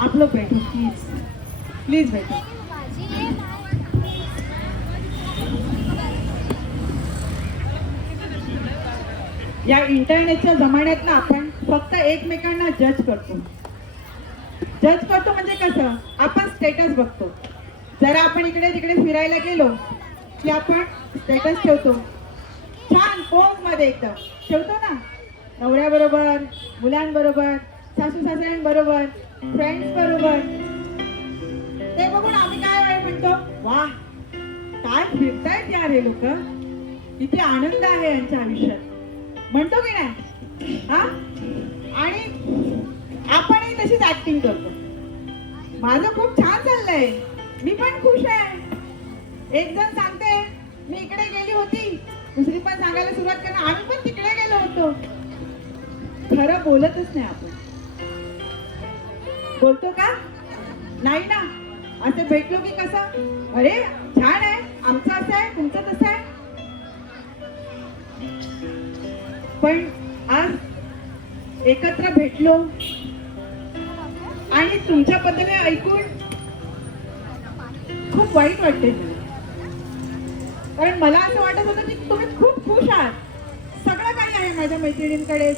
आपलं भेटू प्लीज, प्लीज भेटू. या इंटरनेटच्या जमान्यात ना आपण फक्त एकमेकांना जज करतो. जज करतो म्हणजे कसं, आपण स्टेटस बघतो. जरा आपण इकडे तिकडे फिरायला गेलो की आपण स्टेटस ठेवतो, छान पोज मध्ये एकदम ठेवतो ना, नवऱ्याबरोबर, मुलांबरोबर, सासू सासऱ्यांबरोबर, फ्रेंड्स बरोबर. ते बघून आम्ही काय म्हणतो, वा काय फिरतायत यार हे लोक, किती आनंद आहे यांच्या आयुष्यात, म्हणतो की नाही? हा, आणि आपणही तशीच ऍक्टिंग करतो. माझं खूप छान चाललंय, मी पण खुश आहे. एक जण सांगते मी इकडे गेली होती, दुसरी पण सांगायला सुरुवात करणार आम्ही पण तिकडे गेलो होतो. खरं बोलतच नाही आपण. बोलतो का? नाही ना. असं भेटलो की कसं, अरे छान आहे, आमचं असं आहे, तुमचं तसं आहे. पण आज एकत्र भेटलो आणि तुमच्याबद्दल ऐकून खूप वाईट वाटते. कारण मला असं वाटत होतं की तुम्ही खूप खुश आहात. सगळं काही आहे माझ्या मैत्रिणींकडे,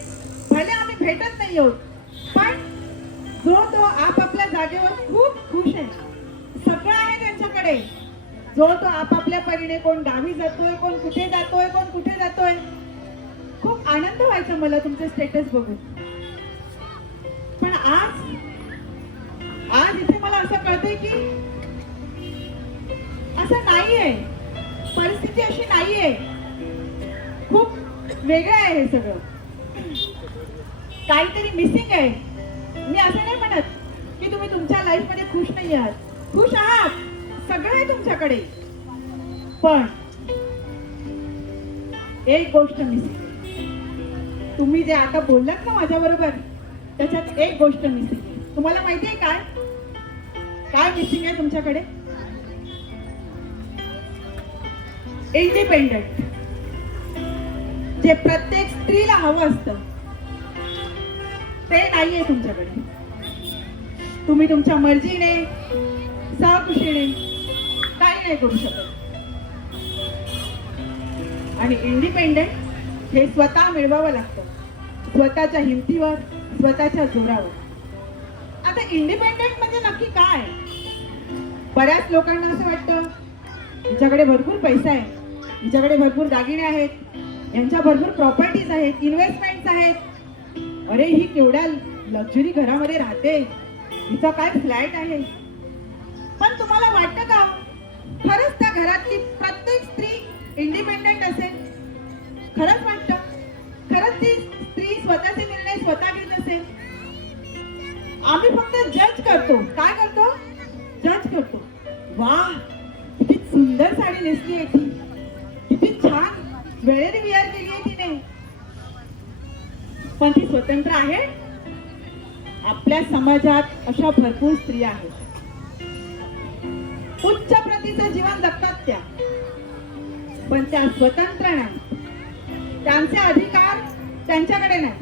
भले आम्ही भेटत नाही आहोत, पण जो तो आपापल्या जागेवर खूप खुश आहे. सगळं आहे त्यांच्याकडे. जो तो आपापल्या परीने, कोण गावी जातोय, कोण कुठे जातोय, कोण कुठे जातोय. खूप आनंद व्हायचा मला तुमचे स्टेटस बघून. पण आज इथे मला असं कळतंय की असं नाहीये, परिस्थिती अशी नाहीये. खूप वेगळं आहे हे सगळं, काहीतरी मिसिंग आहे. मी असं नाही म्हणत की तुम्ही तुमच्या लाईफ मध्ये खुश नाही आहात. खुश आहात, सगळं आहे तुमच्याकडे, पण एक गोष्ट मिसिंग आहे. तुम्ही जे आता बोललात ना माझ्या बरोबर, त्याच्यात एक गोष्ट मिसिंग आहे. तुम्हाला माहिती आहे काय काय मिसिंग आहे तुमच्याकडे? इंडिपेंडंट, जे प्रत्येक स्त्रीला हवं असतं ते नाहीये तुमच्याकडे. तुम्ही तुमच्या मर्जीने सहकुशीने काही नाही करू शकत. आणि इंडिपेंडेंट हे स्वतः मिळवावं लागतं, स्वतःच्या हिमतीवर, स्वतःच्या जोरावर. आता इंडिपेंडेंट म्हणजे नक्की काय? बऱ्याच लोकांना असं वाटतं हिच्याकडे भरपूर पैसा आहे, हिच्याकडे भरपूर दागिने आहेत, यांच्या भरपूर प्रॉपर्टीज आहेत, इन्व्हेस्टमेंट्स आहेत. अरे ही केवढ्या लक्झरी घरामध्ये राहते, हिचा काय फ्लॅट आहे. पण तुम्हाला वाटतं का खरंच त्या घरातली प्रत्येक स्त्री इंडिपेंडेंट असेल? खरंच वाटतं? खरंच ती स्त्री स्वतःचे निर्णय स्वतः घेत असेल? आम्ही फक्त जज करतो. काय करतो? जज करतो. वा किती सुंदर साडी नेसली आहे ती, किती छान ज्वेलरी विअर केली आहे तिने. पण ती स्वतंत्र आहे? आपल्या समाजात अशा भरपूर स्त्रिया आहेत, उच्च प्रतीचं जीवन जगतात त्या, पण त्या स्वतंत्र नाही. त्यांचे अधिकार त्यांच्याकडे नाही.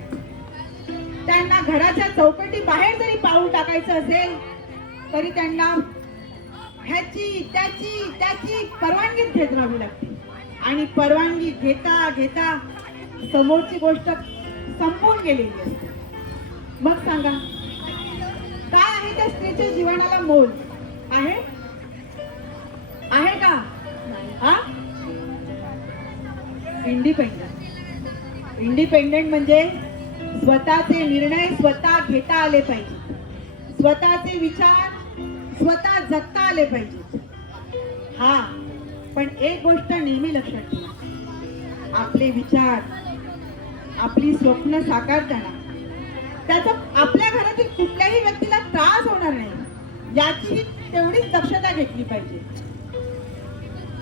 त्यांना घराच्या चौकटी बाहेर जरी पाऊल टाकायचं असेल तरी त्यांना ह्याची त्याची त्याची परवानगीच घेत राहावी लागते. आणि परवानगी घेता घेता समोरची गोष्ट संपून गेलेली असते. मग सांगा काय आहे त्या स्त्रीच्या जीवनाला मोल? आहे आहे का? हा? इंडिपेंडेंट म्हणजे स्वतःचे निर्णय स्वतः घेता आले पाहिजे, स्वतःचे विचार स्वतः जगता आले पाहिजे. हा, पण एक गोष्ट नेहमी लक्षात ठेवा, आपले विचार आपली स्वप्न साकारताना त्याचा आपल्या घरातील कुठल्याही व्यक्तीला त्रास होणार नाही याचीही तेवढीच दक्षता घेतली पाहिजे.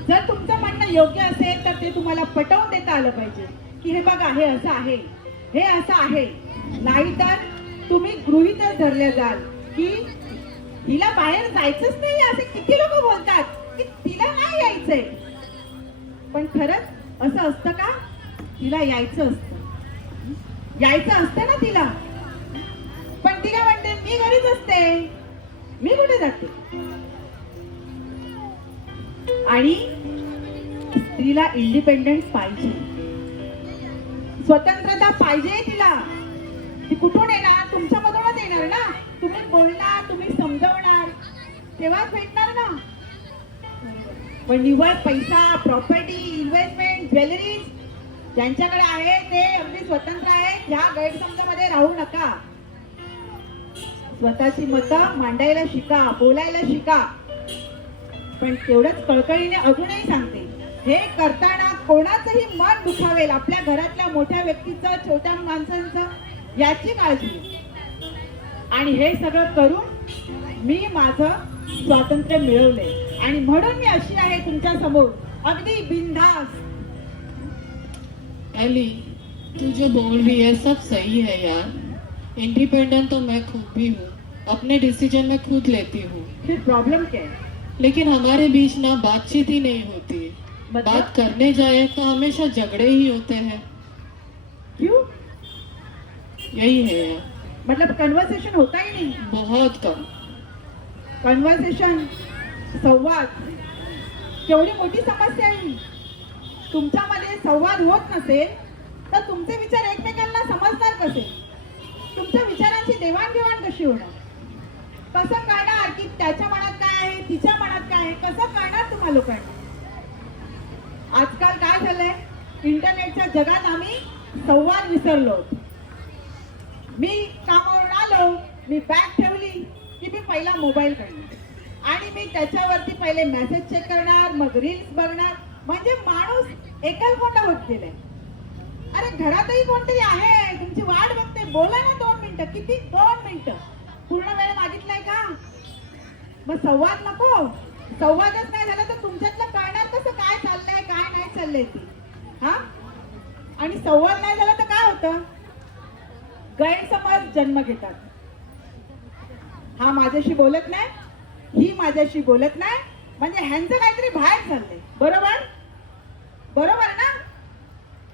जर तुमचं म्हणणं योग्य असेल तर ते तुम्हाला पटवून देता आलं पाहिजे की हे बघा हे असं आहे, हे असं आहे. नाहीतर तुम्ही गृहीतच धरले जाल की हिला बाहेर जायचंच नाही. असे किती लोक बोलतात की तिला नाही यायचंय, पण खरंच असं असतं का? तिला यायचं असतं, यायचं असतं ना तिला. पण ती काय म्हणते, मी घरीच असते, मी कुठे जाते. आणि स्त्रीला इंडिपेंडन्स पाहिजे, स्वतंत्रता पाहिजे तिला. ती कुठून येणार? तुमच्यामधूनच येणार ना. तुम्ही बोलणार, तुम्ही समजवणार, तेव्हाच भेटणार ना. पण निव्वळ पैसा, प्रॉपर्टी, इन्व्हेस्टमेंट, ज्वेलरी ज्यांच्याकडे आहे ते अगदी स्वतंत्र आहेत ह्या गैरसमजामध्ये राहू नका. स्वतःची मतं मांडायला शिका, बोलायला शिका. पण तेवढंच कळकळीने अजूनही सांगते, हे करताना कोणाचंही मन दुखावेल, आपल्या घरातल्या मोठ्या व्यक्तीचं, छोट्या माणसांचं, याची काळजी घ्या. आणि हे सगळं करून मी माझं स्वातंत्र्य मिळवले आणि म्हणून मी अशी आहे तुमच्या समोर अगदी बिनधास्त. एली, तू जो बोल रही है सब सही है यार. इंडिपेंडेंट तो मैं खुद भी हूँ, अपने डिसीजन मैं खुद लेती हूँ. फिर प्रॉब्लम क्या है? लेकिन हमारे बीच ना बातचीत ही नहीं होती. मतलब? बात करने जाए तो हमेशा झगड़े ही होते हैं. क्यों? यही है यार, मतलब कन्वर्सेशन होता ही नहीं. बहुत कम. कन्वर्सेशन, संवाद केवढी मोठी समस्या आहे. तुमच्यामध्ये संवाद होत नसेल तर तुमचे विचार एकमेकांना समजणार कसे? तुमच्या विचारांची देवाणघेवाण कशी होणार? कसं कळणार की त्याच्या मनात काय आहे, तिच्या मनात काय आहे? कसं कळणार तुम्हा लोकांना? आजकाल काय झालंय, इंटरनेटच्या जगात आम्ही संवाद विसरलो. मी कामावरून आलो, मी बॅग ठेवली की मी पहिला मोबाईल काढणार आणि मी त्याच्यावरती पहिले मेसेज चेक करणार, मग रील्स बघणार. म्हणजे माणूस एकलकोंडा होत गेलाय. अरे घरातही कोणतरी आहे, तुमची वाट बघते, बोला ना 2 मिनिटं. किती 2 मिनिटं? पूर्ण वेळ मागितलाय का? मग संवाद नको? संवादच नाही झाला तर तुमच्यातलं कळणार कसं काय चाललंय काय नाही चाललंय ती? हा, आणि संवाद नाही झाला तर काय होतं? गैरसमज जन्म घेतात. हा माझ्याशी बोलत नाही, ही माझ्याशी बोलत नाही, म्हणजे ह्यांचं काहीतरी बाहेर चाललंय. बरोबर बरोबर ना?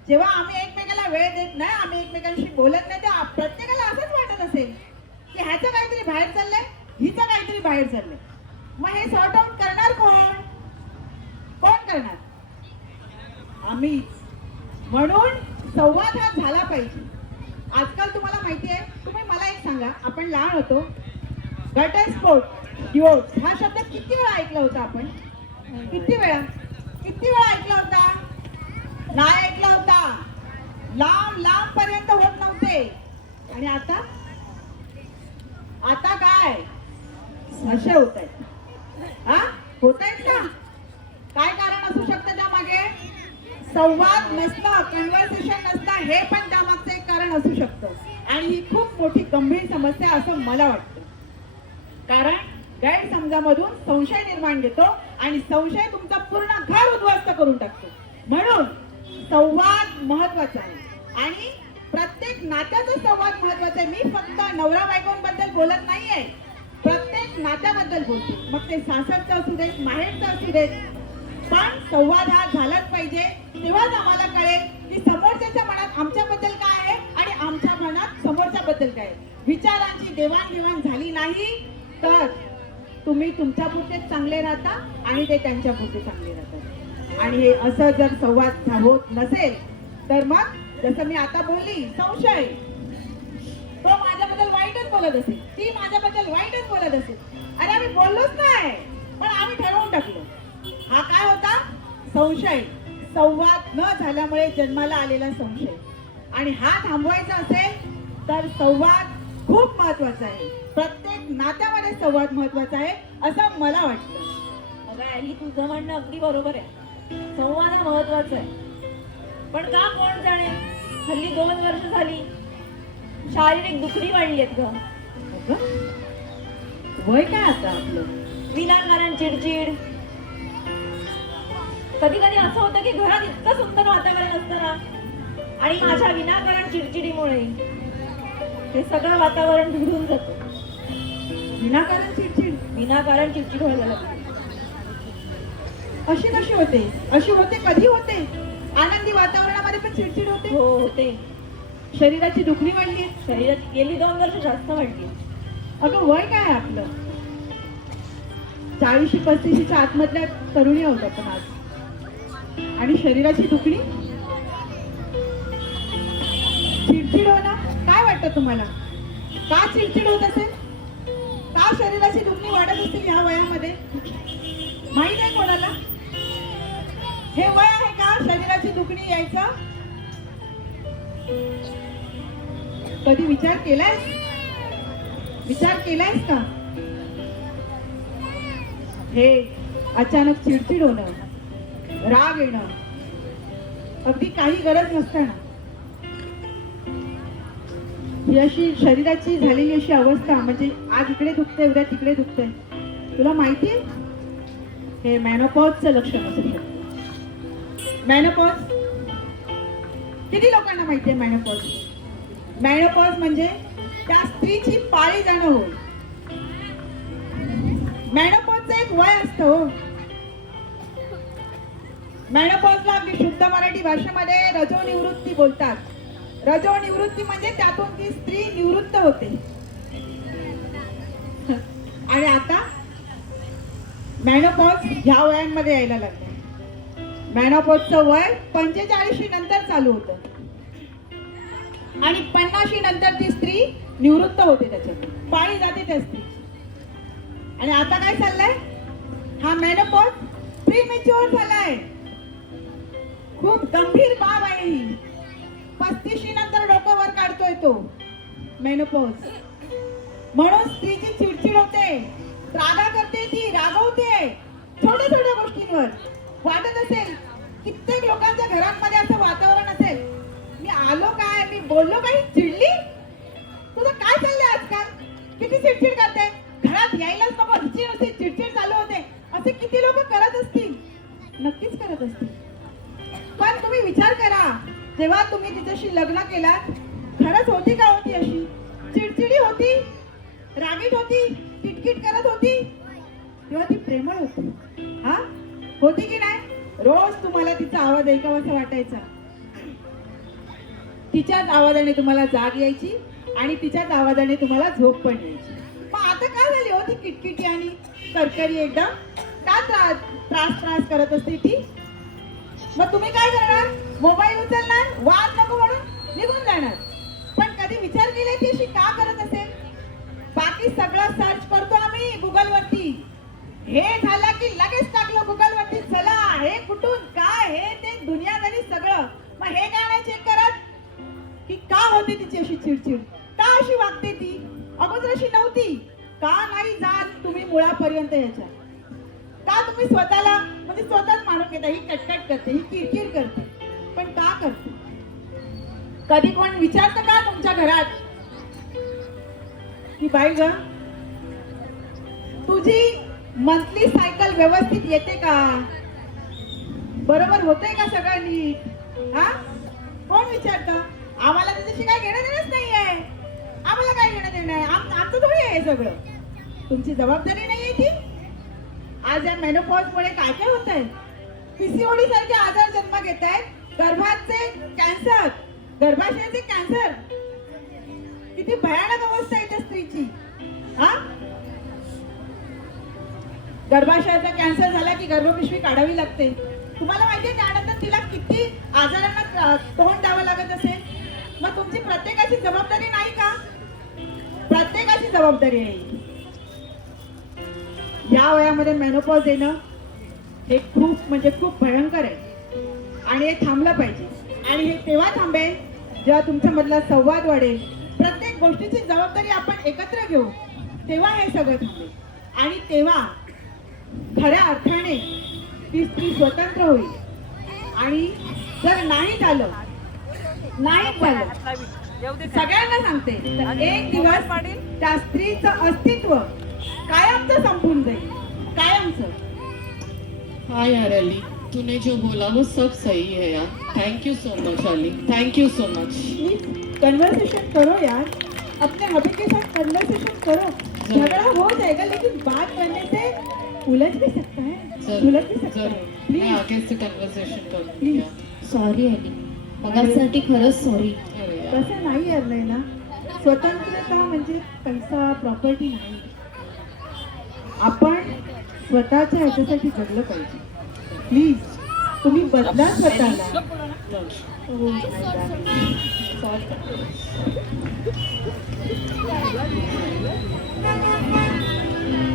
जेव्हा आम्ही एकमेकाला वेळ देत नाही, आम्ही एकमेकांशी बोलत नाही, तेव्हा प्रत्येकाला असंच वाटत असेल की ह्याचं काहीतरी बाहेर चाललंय, ही बाहेर चालले. मग हे सॉर्ट आउट करणार कोण? कोण करणार? आम्ही. म्हणून संवाद हा झाला पाहिजे. आजकाल तुम्हाला माहिती आहे, तुम्ही मला एक सांगा, आपण लहान होतो, घटस्फोट, डिवोर्स हा शब्द किती वेळा ऐकला होता आपण? किती वेळा ऐकला होता? नाही ऐकला होता. लांब लांब पर्यंत होत नव्हते. आणि आता काय असे होत आहेत? हा, होत आहेत का? काय कारण असू शकतं त्यामागे? संवाद नसणं, कन्व्हर्सेशन नसणं, हे पण त्यामागचं एक कारण असू शकतं. आणि ही खूप मोठी गंभीर समस्या असं मला वाटतं. कारण गैरसमजामधून संशय निर्माण घेतो आणि संशय तुमचा पूर्ण घर उद्ध्वस्त करून टाकतो. म्हणून संवाद महत्वाचा आहे आणि प्रत्येक नात्याचा संवाद महत्वाचा आहे. मी फक्त नवरा बायकोंबद्दल बोलत नाहीये, प्रत्येक नात्याबद्दल बोलते. मग ते सासरचं असू देत, माहेरचं असू देत, पण संवाद हा झालाच पाहिजे. तेव्हाच आम्हाला कळेल की समोरच्याच्या मनात आमच्याबद्दल काय आहे आणि आमच्या मनात समोरच्याबद्दल काय आहे. विचारांची देवाणघेवाण झाली नाही तर तुम्ही तुमच्या पुरतेच चांगले राहता आणि ते त्यांच्या पुरते चांगले राहतात. आणि हे असं जर संवाद होत नसेल तर मग जसं मी आता बोलली, संशय, तो माझ्याबद्दल वाईटच बोलत असेल, ती माझ्याबद्दल वाईटच बोलत असेल. अरे आम्ही बोललोच नाही, पण आम्ही ठरवून टाकलं. हा काय होता? संशय. संवाद न झाल्यामुळे जन्माला आलेला संशय. आणि हा थांबवायचा असेल तर संवाद खूप महत्वाचा आहे. प्रत्येक नात्यामध्ये संवाद महत्वाचा आहे असं मला वाटतं. अगं आई, तुझं म्हणणं अगदी बरोबर आहे. संवाद हा महत्वाचा आहे, पण का कोण जाणे हल्ली 2 वर्ष झाली शारीरिक दुखणी वाढलीत ग. अगं, वय काय आता आपलं? विनाकारण चिडचिड. कधी कधी असं होतं की घरात इतकं सुंदर वातावरण असतं ना, आणि माझ्या विनाकारण चिडचिडीमुळे हे सगळं वातावरण बिघडून जातं. विनाकारण चिडचिड व्हायला लागली. अशी कशी होते? अशी होते कधी होते? आनंदी वातावरणामध्ये पण चिडचिड होते. हो, होते. शरीराची दुखणी वाढली. शरीरात गेली 2 वर्ष जास्त वाढली. अगं, वय काय आहे आपलं? 40-35च्या आतमधल्या तरुणी होत्या पण आज. आणि शरीराची दुखणी, चिडचिड होणं. काय वाटतं तुम्हाला? का चिडचिड होत असेल? का शरीराची दुखणी वाढत असतील ह्या वयामध्ये? माहित आहे कोणाला? हे वय आहे का शरीराची दुखणी यायचं? कधी विचार केलायस का? हे अचानक चिडचिड होणं, राग येणं, अगदी काही गरज नसताना ही अशी शरीराची झालेली अशी अवस्था, म्हणजे आज इकडे दुखतंय, उद्या तिकडे दुखतंय. तुला माहितीये हे मेनोपॉजचं लक्षण असू शकतं. मेनोपॉज किती लोकांना माहितीये? मेनोपॉज म्हणजे त्या स्त्रीची पाळी जाणं होय. मेनोपॉजचं एक वय असतं हो. मेनोपॉजला अगदी शुद्ध मराठी भाषेमध्ये रजोनिवृत्ती बोलतात. रजोनिवृत्ती म्हणजे त्यातून ती स्त्री निवृत्त होते. आणि आता मेनोपॉज ह्या वयांमध्ये यायला लागले. मेनोपॉजचं वय 45 नंतर चालू होतं आणि 50 नंतर ती स्त्री निवृत्त होते, त्याच्यात पाळी जाते त्या स्त्री. आणि आता काय चाललंय? हा मेनोपॉज प्रीमॅच्युअर झालाय. खूप गंभीर बाब आहे ही. 35 नंतर डोकं वर काढतोय तो मेनोपॉज. म्हणून स्त्रीची चिडचिड होते, रागा करते, ती रागवते छोट्या छोट्या गोष्टींवर. वाटत असेल कित्येक लोकांच्या घरांमध्ये असं वातावरण असेल, मी आलो काय, मी बोललो काही, चिडली. तुझं काय चाललंय आजकाल? किती चिडचिड करते, घरात यायलाच नको, हिची नुसती चिडचिड चालू होते. असे किती लोक करत असतील? नक्कीच करत असतील. पण तुम्ही विचार करा, जेव्हा तुम्ही तिच्याशी लग्न केलात, खरंच होती का होती अशी? चिडचिडी होती, रागीट होती, किटकिट करत होती, तेव्हा ती प्रेमळ होती. हा, होती की नाही? रोज तुम्हाला तिचा आवाज ऐकावासा वाटायचा, तिच्याच आवाजाने तुम्हाला जाग यायची आणि तिच्याच आवाजाने तुम्हाला झोप पण यायची. मग आता आता काय झाली हो ती किटकिटी आणि करकरी एकदम का त्रास करत असते ती? मग तुम्ही काय करणार? मोबाईल उचलणार, वाद नको म्हणून निघून जाणार. पण कधी विचार केलाय ती अशी का करत असेल? बाकी सगळं सर्च करतो आम्ही गुगल वरती. हे झालं की लगेच टाकलं गुगल वरती, चला हे कुठून काय हे ते दुनियादारी सगळं. मग हे काय नाही चेक करत की का होते तिची अशी चिडचिड, का अशी वागते ती, अगोदर अशी नव्हती, का नाही जात तुम्ही मुळापर्यंत याच्या, का तुम्ही स्वतःला म्हणजे स्वतःच मानून घेता ही कटकट करते, ही किरकिर करते, पण का करते? कधी कोण विचारतं का तुमच्या घरात की बाई ग तुझी मंथली सायकल व्यवस्थित येते का, बरोबर होतंय का सगळं नीट? हा, कोण विचारतं? आम्हाला त्याच्याशी काय घेणं देणंच नाहीये. आम्हाला काय घेणं देणं आहे? आमचं थोडी आहे सगळं. तुमची जबाबदारी नाहीये ती. आज या मेनोपॉज मुळे काय काय होत आहे? पीसीओडी सारखे आजार जन्म घेत आहेत, गर्भाचे कॅन्सर, गर्भाशयाचे कॅन्सर. किती भयानक अवस्था आहे त्या स्त्रीची. हा, गर्भाशयाचा कॅन्सर झाला की गर्भपिशवी काढावी लागते. तुम्हाला माहितीये त्यानंतर तिला किती आजारांना तोंड द्यावं लागत असेल. मग तुमची प्रत्येकाची जबाबदारी नाही का? प्रत्येकाची जबाबदारी आहे. या वयामध्ये मेनोपॉज येणं हे खूप म्हणजे खूप भयंकर आहे आणि हे थांबलं पाहिजे. आणि हे तेव्हा थांबेल जेव्हा तुमच्या मधला संवाद वाढेल, प्रत्येक गोष्टीची जबाबदारी आपण एकत्र घेऊ, तेव्हा हे सगळं थांबेल. आणि तेव्हा खऱ्या अर्थाने ती स्त्री स्वतंत्र होईल. आणि जर नाही झालं, सगळ्यांना सांगते, तर एक दिवस त्या स्त्रीचं अस्तित्व कायमचं संपून जाईल, कायमचं. हाँ यार अली, तूने जो बोला वो सब सही है यार. Thank you so much Ali, thank you so much. Please conversation करो यार, अपने हबी के साथ कन्वर्सेशन करो. झगड़ा हो जाएगा लेकिन बात करने से उलझ भी सकता है, सुलझ भी सकता है. मैं प्लीज आगे से कन्वर्सेशन करूंगी प्लीज. यार. सॉरी अली, मगासाठी खरंच सॉरी. अरे यार. तसं नाही यार ना, स्वतंत्रता म्हणजे पैसा प्रॉपर्टी नाही. आपण स्वतःच्या ह्याच्यासाठी जगलं पाहिजे. प्लीज तुम्ही बदला स्वतःला. Oh my God. Sorry.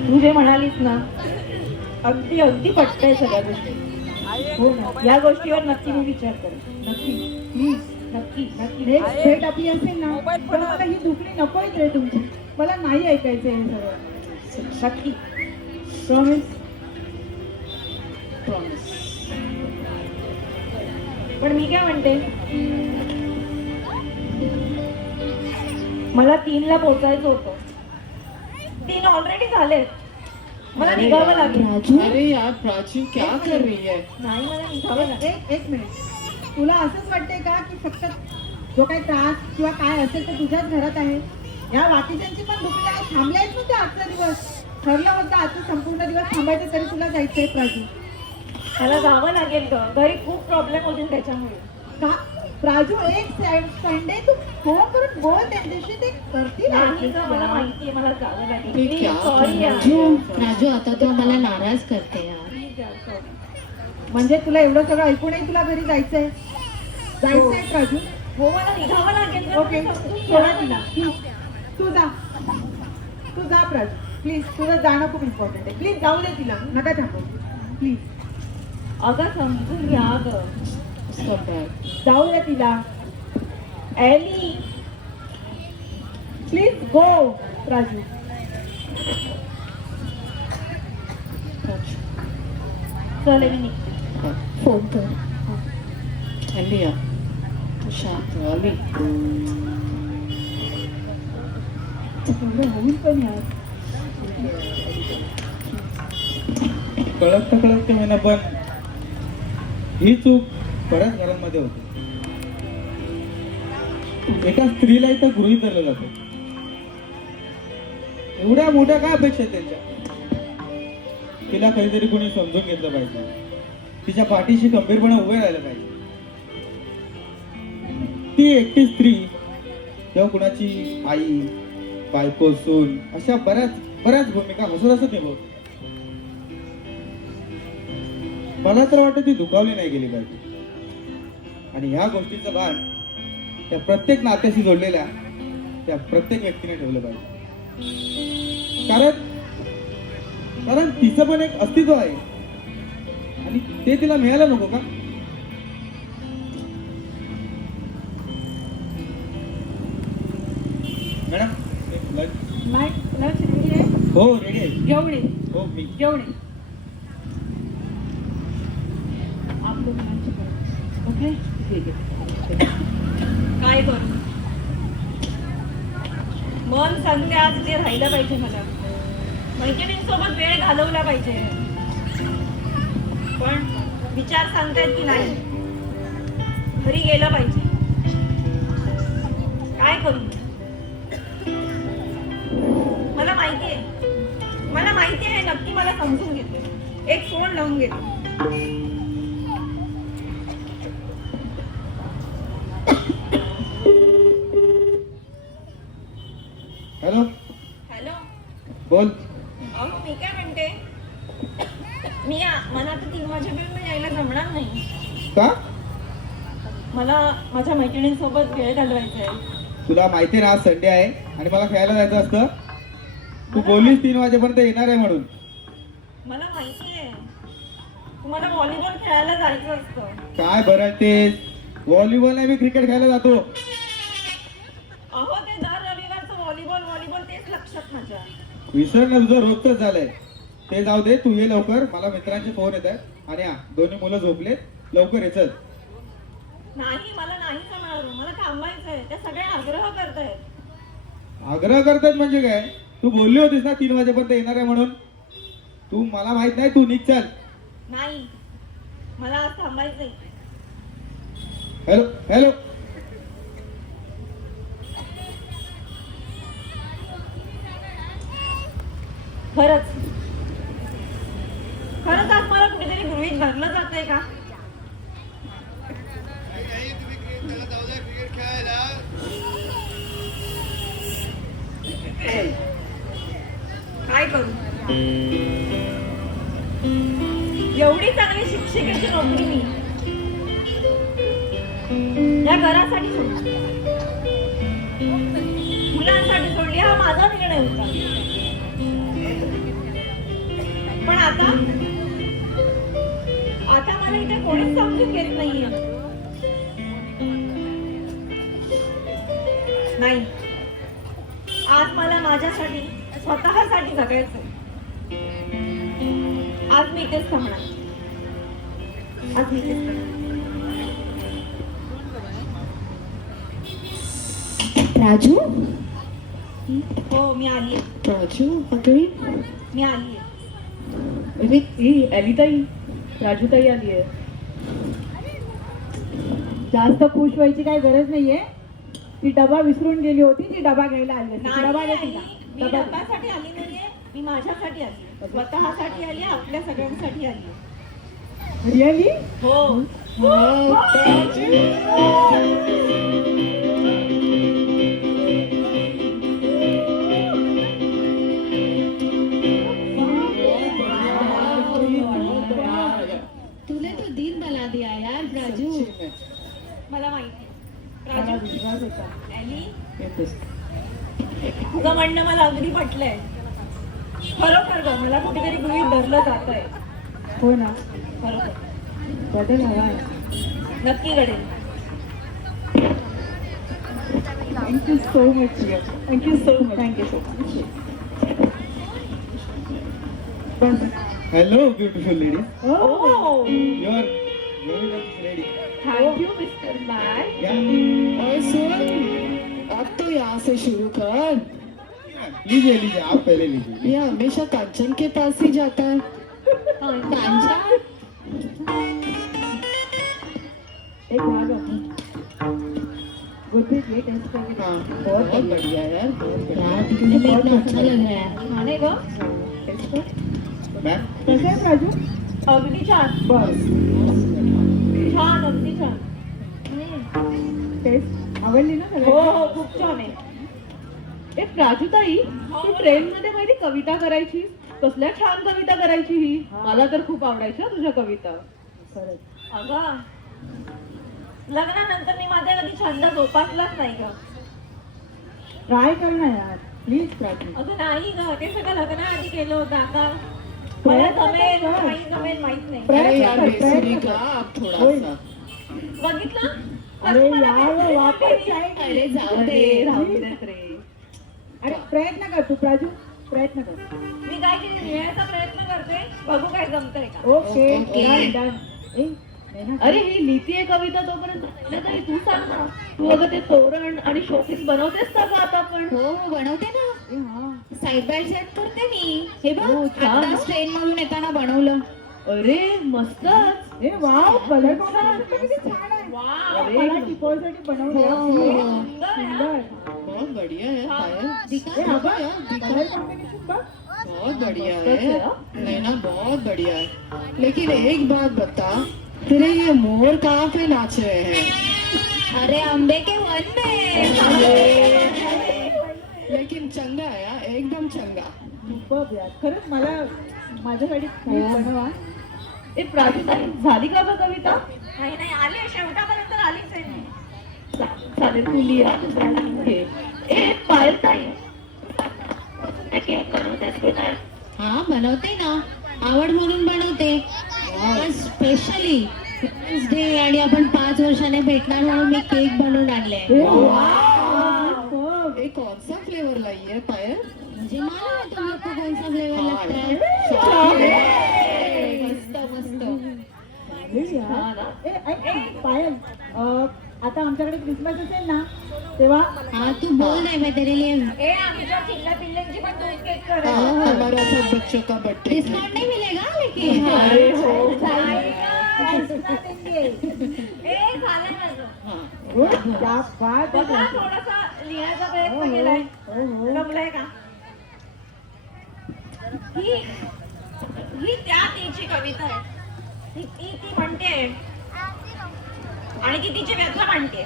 तू जे म्हणालीस ना, अगदी अगदी पटतंय सगळ्या गोष्टी. हो ना, या गोष्टीवर नक्की मी विचार करेन. नक्की प्लीज नक्की नक्की. नेक्स्ट भेट आपली असेल ना, तर मला ही दुखणी नकोय रे तुमची. मला नाही ऐकायचं हे सगळं. नक्की. प्रॉमिस. प्रॉमिस. पण मी काय म्हणते, मला 3ला पोहोचायचं होतं. 3 ऑलरेडी झालेत. मला अरे निघावं यार. लागेल. राजू, अरे यार प्राची क्या कर रही है? नाही, मला निघावं लागेल. एक मिनिट. तुला असंच वाटतंय का की फक्त जो काही त्रास किंवा काय असेल तर तुझ्याच घरात आहे? या बाकीच्यांची पण दुखणी आहे, थांबले आहेत ना ते आजचा दिवस. ठरलं होतं आजचा संपूर्ण दिवस थांबायचं, तरी तुला जायचंय प्राजू. मला जावं लागेल ग. घरी खूप प्रॉब्लेम होतील त्याच्यामुळे. का प्राजू, एक संडे तू फोन करून बोल त्यांच्याशी, ते करतील. नाही ग, मला माहितीये मला जावं लागेल. ते Please, क्या sorry यार. राजू, राजू आता तो आम्हाला नाराज करते यार. Please यार, sorry. म्हणजे तुला एवढं सगळं ऐकूनही तुला घरी जायचंय प्राजू? हो, मला निघावं लागेल ग. ओके, समजून घ्या. सोडा तिला. तू जा प्राजू, प्लीज. तुझं जाणं खूप इम्पॉर्टंट आहे. प्लीज जाऊ दे तिला, नका थांबू प्लीज. अगं समजून घ्या ग. Stop that. जाऊ दे तिला. एली, प्लीज गो प्राजू. प्राची. चल मी निघते. फोन कर. अली यार, तू शांत हो अली. एवढं होईल पण यार. कळत ते म्हणा, पण ही चूक बऱ्याच घरांमध्ये होते. एका स्त्रीला इथं गृहीत धरलं जातं. एवढ्या मोठ्या काय अपेक्षा आहेत त्यांच्या? तिला कधीतरी कोणी समजून घेतलं पाहिजे, तिच्या पाठीशी खंबीरपणे उभे राहिलं पाहिजे. ती एकटी स्त्री जेव्हा कुणाची आई, बायको, सून अशा बऱ्याच बऱ्याच भूमिका हसत हसत निभवतो. मला तर वाटतं ती दुखावली नाही गेली पाहिजे. आणि ह्या गोष्टीचं भान त्या प्रत्येक नात्याशी जोडलेल्या त्या प्रत्येक व्यक्तीने ठेवलं पाहिजे. कारण तिचं पण एक अस्तित्व आहे आणि ते तिला मिळायला नको का? मॅडम लंच रेडी आहे? हो रेडी आहे. घेऊन ये, हो मी घेऊन ये. आप लोग लंच करो. ओके ठीक आहे. काय करू? मन सांगते आज ते राहिलं पाहिजे मला. मैत्रिणींसोबत वेळ घालवला पाहिजे. पण विचार सांगतायत की नाही, घरी गेलं पाहिजे. काय करू? मला माहिती आहे नक्की मला समजून घेते. एक फोन लावून घेते. हॅलो हॅलो, बोल. अहो मी काय म्हणते, मला आता 3 वाजेपर्यंत यायला जमणार नाही. का? मला माझ्या मैत्रिणींसोबत वेळ घालवायचा आहे. तुला माहिती ना आज संडे आहे आणि मला खेळायला जायचं असतं. तू बोललीस 3 वाजेपर्यंत येणार आहे म्हणून. मला माहिती आहे तुम्हाला व्हॉलीबॉल खेळायला जायचं असतं. काय बरं ते व्हॉलीबॉल नाही, मी क्रिकेट खेळायला जातो. अहो ते दर रविवारचं व्हॉलीबॉल तेच लक्षात माझ्या. विसरणं तुझं रोजच झालंय. ते जाऊ दे, तू ये लवकर. मला मित्रांचे फोन येत आहेत आणि दोन्ही मुलं झोपले. लवकर ये चल. नाही मला नाही जमणार. मला थांबायचंय. त्या सगळे आग्रह करतायत. आग्रह करतात म्हणजे काय? तू बोलली होतीस ना 3 वाजेपर्यंत येणार आहे म्हणून. तू मला माहित नाही, तू निघ चल. नाही मला आज थांबायचंय. Hello hello. खरंच आज मला कुठेतरी गृहीत धरलं जातंय का? काय करू? एवढी चांगली शिक्षकाची नोकरी मी या घरासाठी सोडली, मुलांसाठी सोडली. हा माझा निर्णय होता. पण आता मला इथे कोणीच समजून घेत नाहीये. नाही, आज मला माझ्यासाठी स्वतःसाठी जगायचं. आज मी इथेच थांबणार. आज मी इथेच थांबणार. राजू, हो मी आली. राजू अगं मी आली. अरे ही एलिताई, राजूताई आली आहे. जास्त खुश व्हायची काही गरज नाहीये. ती डबा विसरून गेली होती, ती डबा घ्यायला आली होती. नाही डबा आली. घेतला. मी डब्यासाठी आली नाहीये. मी माझ्यासाठी आली. स्वतःसाठी आली. आपल्या सगळ्यांसाठी आली. रिअली? हो. तूने तो दिन बना दिया यार राजू. मला माहिती. राजू, विश्वास होता. एली, तुझं म्हणणं मला अगदी पटलंय. खरोखर ग मला कुठेतरी गृहीत धरलं जात आहे. हो ना, खरोखर बदल हवा. नक्की घडेल. Thank you so much. Thank you so much. Thank you so much. Hello beautiful lady. Oh, your ready. Thank you mister bye. और सुन, अब तो यहाँ से शुरू कर. लीजिए आप पहले लीजिए. ये हमेशा कांचन के पास ही जाता है. कांचन, एक भाग गुरप्रीत ये टेस्ट करके. हाँ बहुत बढ़िया यार, बहुत बढ़िया. यार तुझे देखना अच्छा लग रहा है. छान ग. टेस्ट कर. मॅम कसं आहे राजू? अगदी छान. बस. छान, अगदी छान. टेस्ट आवडली ना हो सगळ्यांना? हो खूप छान आहे. ए प्राजूताई, तू ट्रेन मध्ये माहिती कविता करायची, कसल्या छान कविता करायची ही. मला तर खूप आवडायच्या तुझ्या कविता. अगं लग्नानंतर मी माझा कधी छंद जोपासलाच नाही ग. ट्राय कर ना यार प्लीज प्राची. अगं नाही ग, ते सगळं लग्नाआधी केलं होतं. आता मला जमेल नाही जमेल माहित नाही. अरे यार प्रयत्न कर, बेसुरी प्रयत्न का कर. आप होईल. थोड़ा सा. बघितलं अरे मला यार बेसुरी वापस केली. जाएगी. अरे जाऊ अरे दे. राहू देत रे. अरे प्रयत्न कर तू प्राजू, प्रयत्न कर. मी काय केली लिहायचा प्रयत्न करते, बघू काय जमतंय का. Okay okay. डन. ए नैना, अरे ही लिहितीये कविता तोपर्यंत नैनाताई तू सांग ना, तू अगं ते तोरण आणि शोपीस बनवतेस का ग आता पण? हो बनवते ना, ए हा साईड बाय साईड करते मी. हे बघ हो, छान. आता ट्रेन मधून येताना बनवलं. अरे मस्तच. ए वाव कलर कॉम्बिनेशन किती छान आहे. वाव, अरे मला टिपोसाठी बनवलं. हो. सुंदर आहे हा. सुंदर. बहुत बढ़िया है पायल. ए दिखा. अबा कलर कॉम्बिनेशन बघ. बहुत बढ़िया मस्तच है. आहे, हा. नैना बहुत बढ़िया है. लेकिन एक बात बता, तेरे ये मोर कहाँ पे नाच रहे हैं? अरे अंबे के वन में. लेकिन चंगा है यार, एकदम चंगा. सुपर्ब यार खरंच मला माझ्यासाठी काही बनवा. ए प्राजूताई, झाली का ग कविता? नाही नाही आली, शेवटापर्यंत आलीच आहे मी. चालेल तू लिहा. घे. ए पायलताई, हा बनवते ना, आवड म्हणून बनवते. स्पेशली डे आणि आपण 5 वर्षाने भेटणार म्हणून मी केक बनवून आणले. सुपर्ब. ये कौन सा फ्लेवर लाई है पायल? म्हणजे मला नाही तुम लोग को कौन सा फ्लेवर हाँ लगता है. यार. मस्त मस्त. चालेल यार. ए ऐक ना, पायल आता आमच्याकडे क्रिसमस असेल ना तेव्हा हाँ तू बोल रहे मैं तेरे लिए ए आमच्या चिल्ला पिल्ल्यांची पण दूध केक कर. हाँ, हमारा सब बच्चों का बर्थडे. डिस्काउंट नहीं मिलेगा लेकिन. अरे हो. ए झालं ना ग. गुड क्या बात बघा आहे. थोडासा लिहायचा हो, प्रयत्न हो. केलाय. हो, हो. जमलंय का. ही ही त्या तिची कविता आहे. ती म्हणते आणि ती तिची व्यथा म्हणते.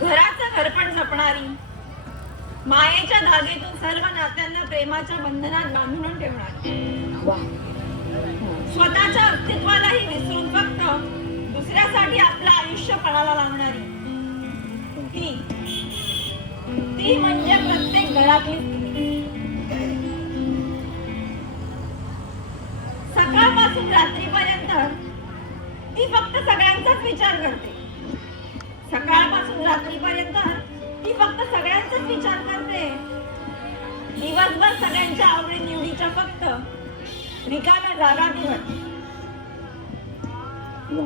घराचं घरपण जपणारी, मायेच्या धागेतून सर्व नात्यांना प्रेमाच्या बंधनात बांधून ठेवणारी, स्वतःच्या अस्तित्वालाही विसरून फक्त दुसऱ्यासाठी आपलं आयुष्य पणाला लावणारी, ती म्हणजे प्रत्येक घरातली स्त्री. सकाळपासून रात्रीपर्यंत ती फक्त सगळ्यांचाच विचार करते. सकाळपासून रात्रीपर्यंत ती फक्त सगळ्यांचाच विचार करते. दिवसभर सगळ्यांच्या आवडी निवडीच्या फक्त रिकाम्या जागा ती भरते.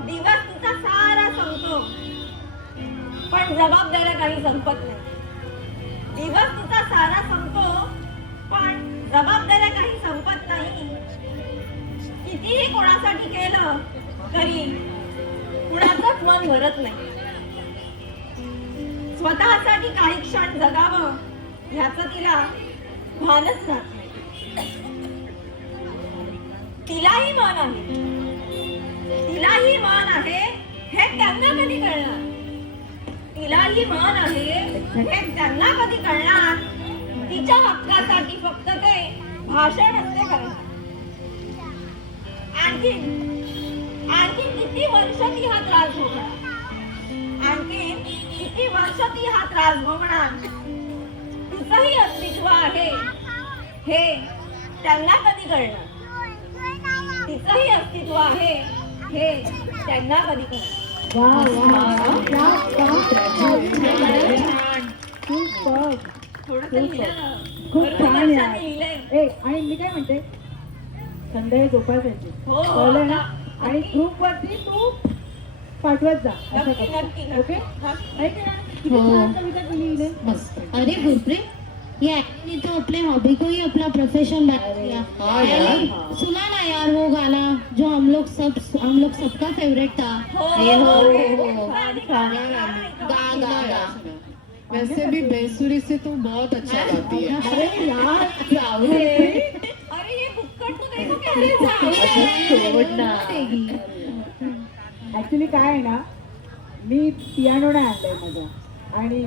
दिवस तिचा सारा संपतो पण जबाबदाऱ्या काही संपत नाही. दिवस तिचा सारा संपतो पण जबाबदाऱ्या काही संपत नाही. कितीही कोणासाठी केलं तरी कुणाचंच मन भरत नाही. स्वतःसाठी काही क्षण जगावं ह्याचं तिला भानच राहत नाही. तिलाही मन आहे, तिलाही मन आहे हे त्यांना कधी कळणार. तिलाही मन आहे हे त्यांना कधी कळणार. तिच्या हक्कासाठी फक्त ते भाषण असते करणार. आणखी किती वर्ष ती हा त्रास भोगणार. आणखी किती वर्ष ती हा त्रास भोगणार. तिचंही अस्तित्व आहे हे त्यांना कधी कळणार. तिचंही अस्तित्व आहे हे त्यांना कधी कळणार. वा वा क्या बात आहे. सुपर्ब. थोडंसं लिहिलं. खूप बरोबर छान लक्षात यार. लिहिलंय. ए आणि मी काय म्हणते संध्याकाळी झोपायची हो, कळलं ना. आता- आणि ग्रुप वरती तू पाठवत जा असं नक्की कर. नक्की ओके नक्की. ऐक ना किती हो. छान कविता केली हिने. मस्त. अरे गुरप्रीत, ये एक्टिंग ने तो अपने हॉबी को ही अपना प्रोफेशन बना दिया. हाँ यार. अरे, सुना ना यार वो गाना जो हम लोग सबका फेवरेट था. हो, ये हो, हो, हो, हो. हो. गा गा गा. वैसे भी बेसुरी से तू बहुत अच्छा गाती है. अरे यार जाऊ दे. अरे ये बुक्कट तो देखो क्या सोड ना. ऍक्च्युली काय आहे ना मी पियानो नाही आणलाय माझा आणि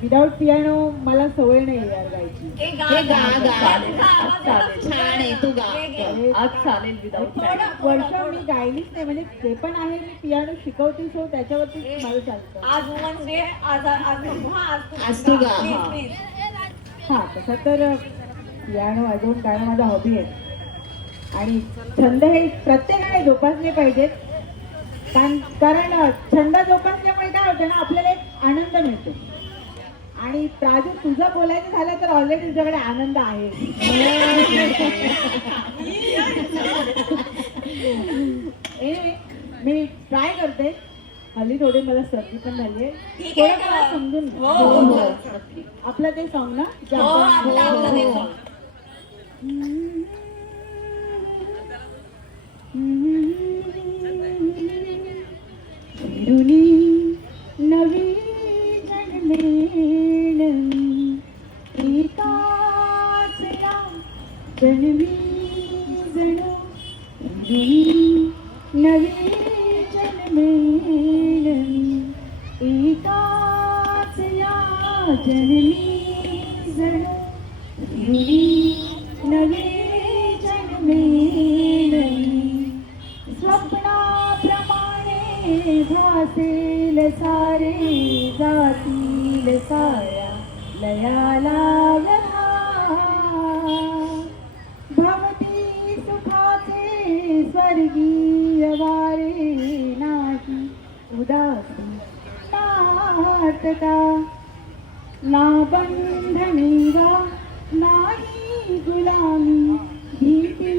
विदाऊट पियानो मला सवय नाही यार गायची. हे गा हे गा, गा. तुझा आवाज एवढा छान आहे, तू गा. घे, घे. आज चालेल विदाऊट थोडं वर्ष मी गायलीच नाही, म्हणजे जे पण आहे मी पियानो शिकवते सो त्याच्यावरती मला चालतं. आज वुमन्स डे आज आज नको. हा आज तू गा. Please, हा. please. हा तसं तर पियानो वाजवून गाणं माझा हॉबी आहे आणि छंद हे प्रत्येकाने जोपासले पाहिजेत. कारण छंद जोपासल्यामुळे काय होतं ना, आपल्याला एक आनंद मिळतो. आणि प्राजू तुझं बोलायचं झालं तर ऑलरेडी तुझ्याकडे आनंद आहे. Anyway, मी ट्राय करते. हल्ली थोडी मला सर्दी पण झाली आहे. ठीक आहे थोडं मला का? समजून घे. हो, हो, हो. आपलं ते सॉन्ग ना जे हो, आपण- आपलं ते song. फिरुनी नवी जन्मेण एकाच जन्मी जणू फिरुनी नवी जन्मेण एकाच जन्मी जणू फिरुनी नवी जन्मेण स्वप्नाप्रमाणे भासेल सारे जातील साऱ्या लयाला भवती सुखाचे स्वर्गीय वारे नाही उदासी नाटका ना बंधनीवा नाही गुलामी भीती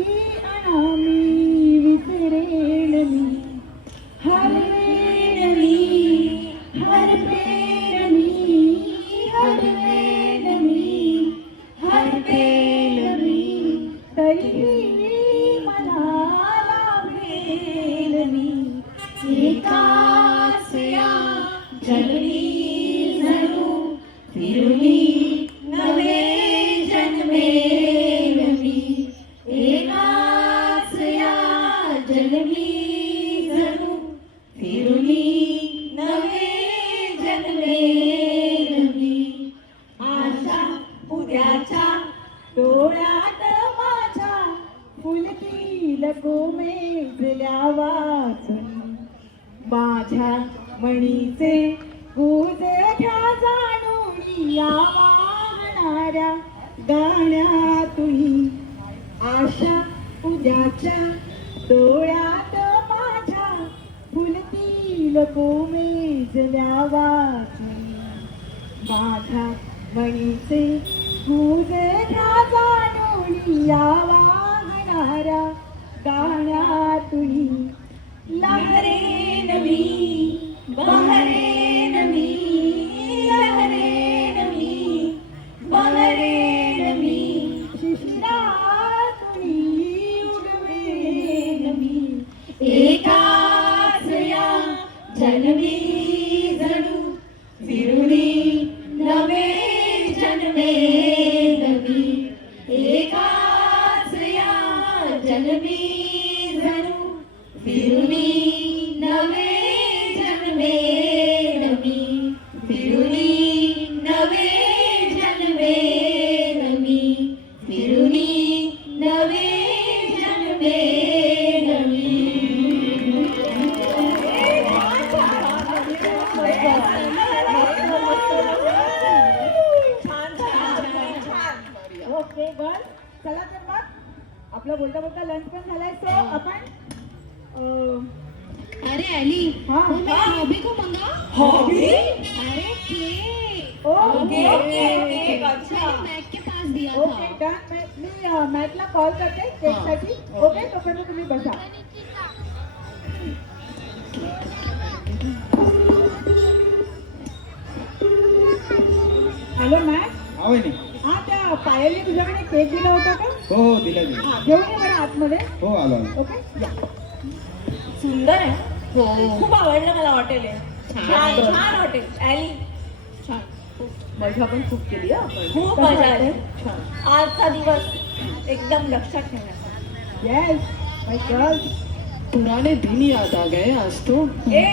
अनामी विसरेल मी हरवेल मी हरवेल मी हरवेल मी हरवेल मी तरीही मला लाभेल मी एकाच या जन्मी जणू फिरुनी नवे जन्मेल मी एकाच या जन्मी जणू फिरुनी नवे जन्मेल मी आशा उद्याच्या डोळ्यात माझ्या फुलतील कोमेजल्या वाचून माझ्या मणीचे गुजठ्या जाणून या वाहणाऱ्या गाण्यातून आशा उद्याच्या डोळ्यात माझ्या फुलतील कोमेजल्या वाचून माझ्या मणीचे गुजठ्या जाणून या वाहणाऱ्या गाण्यातून लहरेन मी बहरेन मी लहरेन मी बहरेन मी शिशिरातून उगवेन मी एकाच या जन्मी जणू फिरुनी नवे जन्मेल मी एकाच या जन्मी जणू फिरुनी नवे जन्मेल मी फिरुनी नवे जन्मेल मी फिरुनी नवे जन्मेल मी. ओके बस चला तर मग आपलं बोलता बोलता लंच पण झालाय. सो आपण अरे अली, हाँ, वो मेरे हाँ। हॉबी को मंगा. हॉबी? अरे केक. ओके ओके, अच्छा. मैंने मैक के पास दिया ओके था. डन. मी मॅटला कॉल करते केकसाठी. ओके तोपर्यंत तुम्ही बसा. Hello Matt. हा वहिनी. हा त्या पायलने तुझ्याकडे केक दिला होता का? हो हो दिला दिला. हा घेऊन ये बरं आतमध्ये. हो आलो आलो. ओके या. सुंदर आहे. हो. खूप आवडलं मला हॉटेल आहे. छान. छान छान हॉटेल ॲली. छान मजा पण खूप केली हा आपण. खूप कसं मजा आली. वाटतंय? छान. आजचा दिवस एकदम लक्षात ठेवण्याचा. येस माय गर्ल. पुराने दिन याद आ गए आज तो. ए,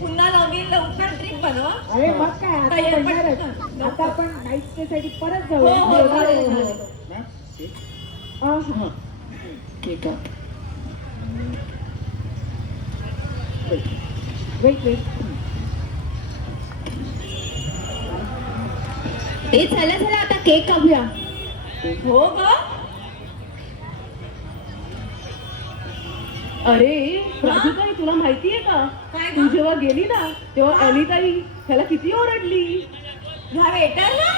पुन्हा नवीन लवकर ट्रिप बनवा. अरे मग काय आता तयार पण बनणारच. कर. आता आपण नाईट स्टे साठी परत हो, हो, चालेल, जाऊ चालेल. Ma'am, cake? हाँ केक आप वेट वेट ए चला चला आता केक कापूया. हो ग अरे राजूताई तुला माहितीये का काय तू ग? जेव्हा गेली ना तेव्हा अनिताई त्याला किती ओरडली. ह्या वेटर ना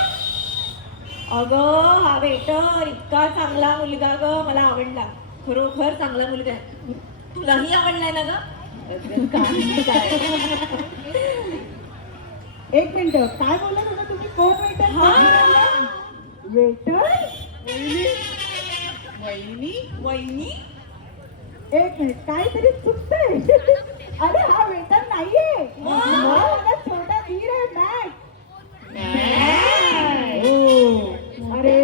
अगं हा वेटर इतका चांगला मुलगा ग मला आवडला खरोखर चांगला मुलगा आहे तुलाही आवडलाय ना ग एक मिनिट काय बोलत होता तुम्ही कोण वेटर हा. वेटर वहिनी वहिनी एक मिनिट काहीतरी चुकतंय अरे हा वेटर नाहीये माझा छोटा धीर आहे मॅक अरे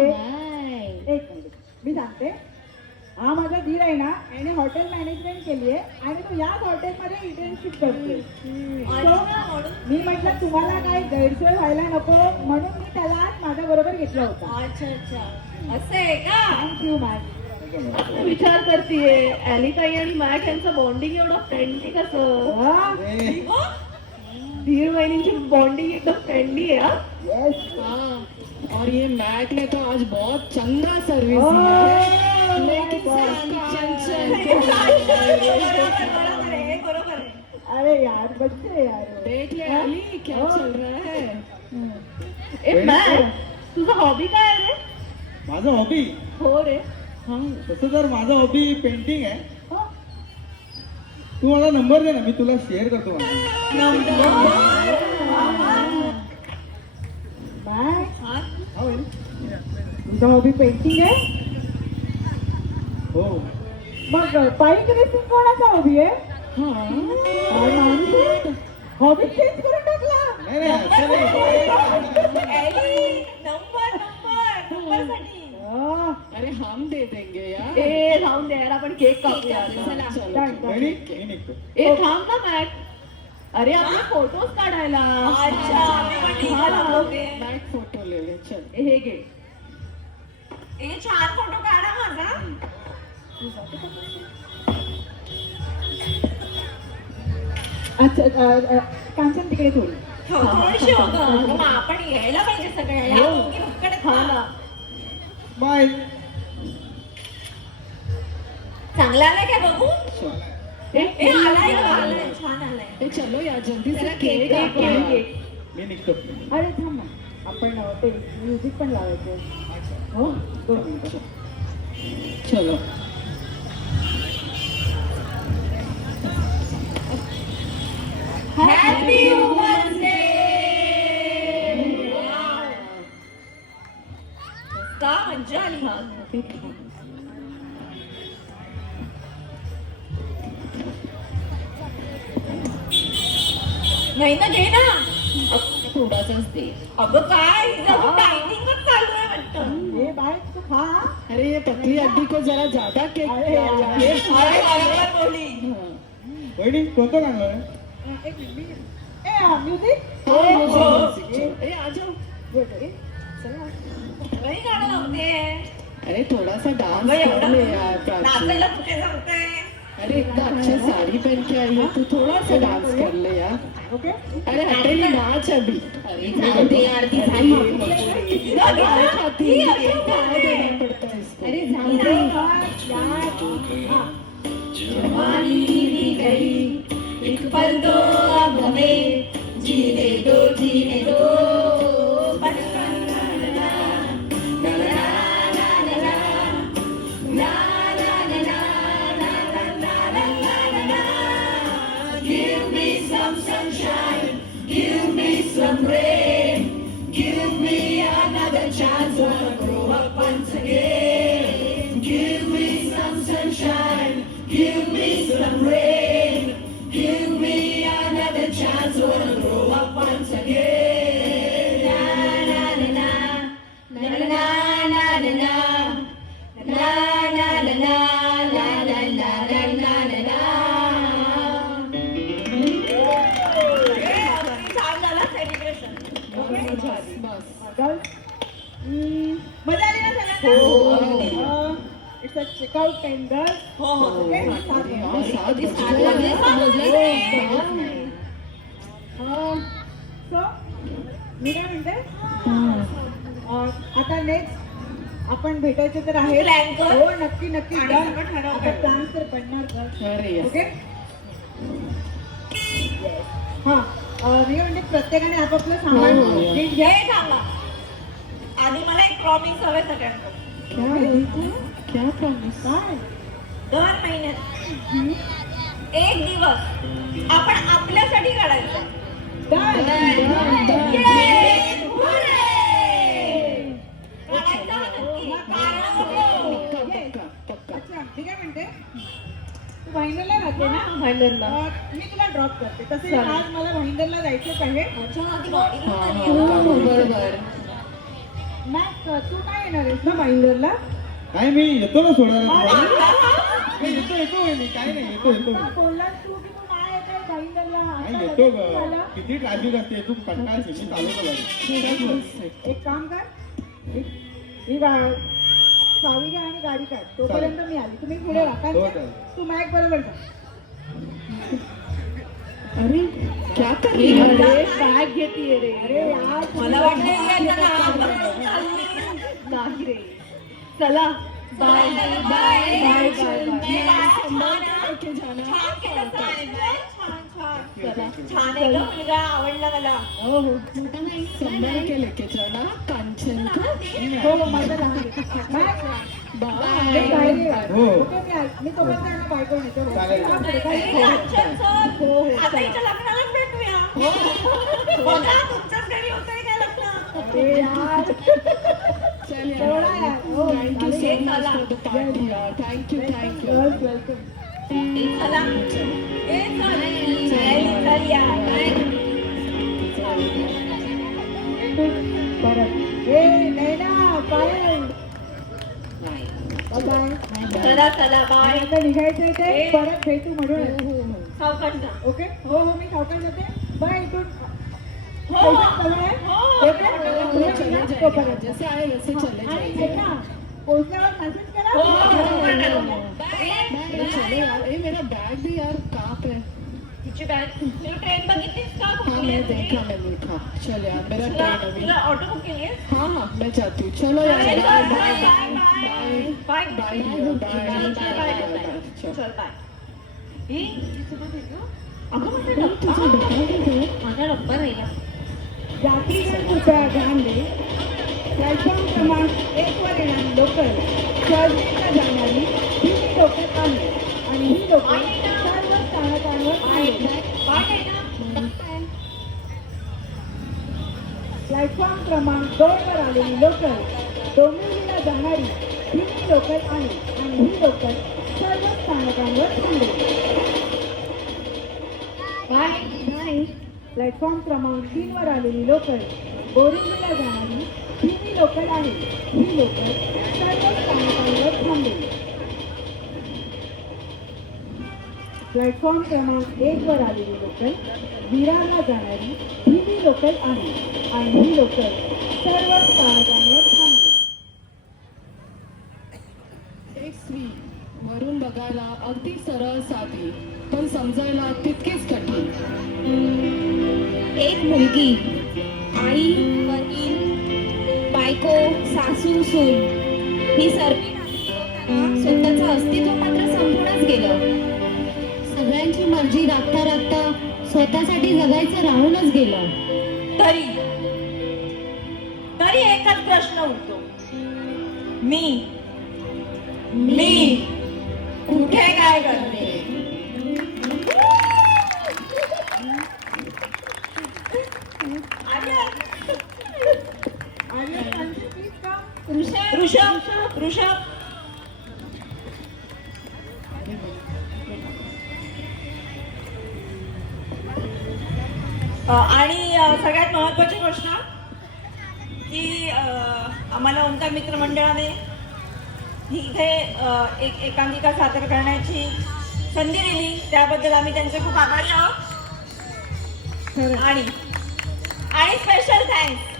एक मिनिट मी सांगते हा माझा धीर आहे ना याने हॉटेल मॅनेजमेंट केली आहे आणि तो याच हॉटेलमध्ये इंटर्नशिप करतोय मी म्हटलं तुम्हाला काय गैरसोय व्हायला नको म्हणून मी त्याला आज माझ्या बरोबर घेतला होता अच्छा अच्छा असं आहे का थँक्यू मॅम विचार करतीये अनिताई आणि मॅक यांचं बॉन्डिंग एवढं फ्रेंडली कसं. ए, हो? धीर वहिनींची बॉन्डिंग एकदम फ्रेंडली आहे हा. हाँ और ये मैक ने तो आज बहुत चंगा सर्विस दिया है लेकिन चंचल बरोबर आहे बरोबर आहे अरे यार बच्चे यार देख ले अली क्या चल रहा है. ए मॅक तुझा हॉबी काय आहे रे. माझा हॉबी हो रे तसं तर माझा हॉबी पेंटिंग आहे तू मला नंबर दे ना मी तुला शेअर करतो मॅक छान हा वहिनी? तुझा हॉबी पेंटिंग आहे हो मग बाईक रेसिंग कोणाचा हॉबी आहे हॉबी चेंज करून टाकला नाही नाही असं नाही एली, नंबर साठी अरे हम दे देंगे यार. ए राहून द्या यार आपण केक कापूया चला. चलो वहिनी मी निघतो ए थांब ना मॅक अरे आपले फोटोज काढायला अच्छा मी म्हटलं इथं थांबवते. बैक फोटो ले ले चल. हे घे ए छान फोटो काढा माझा अच्छा कांचन तिकडे थोडी थोडीशी हो गं. मग आपण यायला पाहिजे सगळ्या या दोघी भक्कड आहेत हा ना. ना बाय चांगला आलाय काय बघू ए ए आलाय गं, आलाय छान आलाय ए चलो यार जल्दी से चला, केक केक कापूया. मी निघतो अरे थांब ना आपण ते म्युझिक पण लावायचं हो 2 मिनिटं चलो हॅपी वुमन्स डे का मज्जा आली हा नाही ना घे ना थोडासाच दे. अगं काय डायनिंगच चालू आहे वाटतं हे बाय तू खा अरे ये पतली हड्डी को जरा ज्यादा केक अरे दिया यार. जाए. अरे बरोबर बोलली वहिनी कोणतं गाणं आहे एक मिनिट ए म्युझिक हो, हो. ए आ जाओ. नाही गाणं लावते अरे थोड़ा सा डांस अगं, कर ले एवढं यार प्राची. नाचायला कुठे सांगते अरे इतना अच्छा साड़ी पहन के आई है तू थोड़ा सा डांस कर ले यार. ओके अरे हटेगी नाच अभी. अरे जाऊ दे यार ती झाली. काय खाती है? काय देना पड़ता है इसको. अरे जाऊ दे. जवानी भी गई एक पल दो अब हमें जीने दो बचपन Give me some sunshine, give me some rain, give me another chance to grow up once again. Give me some sunshine, give me some rain, give me another chance to grow up once again. Girls मजा आली ना सगळ्यांना it's a checkout time girls हो हो okay हाँ, सात बज वाजले. गए. सो मी काय म्हणते आता नेक्स्ट आपण भेटायचे तर आहे Plan कर. हो नक्की नक्की आणि done. सगळं ठरवू. आता प्लॅन तर पडणार गर्ल्स अरे yes. ओके हां मी म्हणजे प्रत्येकाने आपापलं सामान हो, हो, हो. नीट घ्या. हे सांगा आधी मला एक प्रॉमिस हवंय सगळ्यांकडून. क्या है? क्या प्रॉमिस? काय दर महिन्यात एक दिवस आपण आपल्यासाठी काढायचा. Done. Yay! Hooray! काढायचा नक्की. कारण नको. पक्का पक्का. अच्छा मी काय म्हणते तू भाईंदरला राहते ना भांडरला मी तुला ड्रॉप करते तसे चालेल. आज मला भाईंदरला जायचंच आहे अच्छा, ती गाडी घेऊन हाँ, आली हाँ, आहे. हो, बरोबर. मॅक तू काय येणार आहेस ना भाईंदरला काय मी येतो ना सोडायला तुम्हाला. नाही, येतो मी काय नाही येतो आता बोललास तू की तू नाही येत आहे भाईंदरला नाही आता येतो लगेच तू आला. ग किती ट्रॅफिक असते तू कंटाळ मी चालवतो एक काम कर ही चावी घ्या आणि गाडी काढ तोपर्यंत मी आली तुम्ही पुढे राहा हो, का? चालेल. तू मॅक बरोबर जा अरे क्या कर रही है? अरे बॅग घेतीये रे अरे यार मला वाटलं ही आता ना- नाही रे चला बाय बाय बाय बाय लेके जाना. छान केलं साहेब. छान छान चला छान आहे गं मुलगा, आवडला मला. हो हो संभाल के लेके जाना कांचन को. हो हो माझं लहान आहे. Mac, bye. हे बाहेर ये. हो. ओके, मी तोपर्यंत आहे ना बायको येते. चालेल. हा, पुढे काय? ए, कांचन सर, हो, हो, आता चला. हिच्या लग्नालाच भेटूया. बघा, तुमच्याच घरी होतंय काय लग्न. अरे यार चल एवढा यार. हो, थैंक यू सो चालेल. मच फॉर द पार्टी यार. Thank you. वेलकम वेलकम चला. ए, चल. चल यार. परत ए नैना पायल बाय चला चला बाय. आता निघायचंय ते परत भेटू म्हणून सावकाश जा. ओके हो हो मी सावकाश जाते बाय इथून हो, पैसे कमी आहे? हो. ओके? वो चले जाएंगे. तोपर्यंत. जैसे आए वैसे चले आणि जाएंगे. ऐक ना पोहोचल्यावर मेसेज करा हो, हो, अरे चलो यार. ए मेरा बैग भी यार कहाँ पे है? तिची बॅग तुला ट्रेन बघितलीस का हाँ कुठली आहे मैंने तुझी? देखा. चल यार मेरा तुला ट्रेन अभी. तुला ऑटो बुक केली आहे? हाँ हाँ मैं जाती हूँ. चलो यार. चल, bye bye, bye bye, bye bye. Bye bye चल, बाय. बाय. चल. चल बाय. ही, तिसोबत आहे का? अगं माझा डब्बा. माझा डब्बा राहिला. यात्रीगण कृपया ध्यान दे प्लॅटफॉर्म क्रमांक 1 वर येणारी लोकल चर्चगेटला जाणारी ही लोकल आहे आणि ही लोकल सर्व स्थानकांवर थांबेल. बाय आहे ना? प्लॅटफॉर्म क्रमांक 2 वर आलेली लोकल डोंबिवलीला जाणारी ही लोकल आहे आणि ही लोकल सर्व स्थानकांवर थांबेल. बाय. प्लॅटफॉर्म क्रमांक 3 वर आलेली लोकल बोरिवलीला जाणारी ही लोकल आहे ही लोकल सर्व स्थानकांवर थांबेल. प्लॅटफॉर्म क्रमांक 1 वर आलेली लोकल विरारला जाणारी ही लोकल आहे आणि ही लोकल सर्व स्थानकांवर थांबेल. एक स्त्री वरून बघायला अगदी सरळ साधी पण समजायला तितकीच कठीण. एक मुलगी आई वडील बायको सासू सून ही सर्व स्वतःचं अस्तित्व मात्र संपूर्णच गेलं. सगळ्यांची मर्जी राखता राखता स्वतःसाठी जगायचं राहूनच गेलं. तरी तरी एकच प्रश्न उठतो. मी कुठे काय करते? ऋषभ आणि सगळ्यात महत्वाची गोष्ट की आम्हाला ओंकार मित्रमंडळाने ही इथे एक एकांकिका सादर करण्याची संधी दिली त्याबद्दल आम्ही त्यांचे खूप आभारी आहोत. आणि special thanks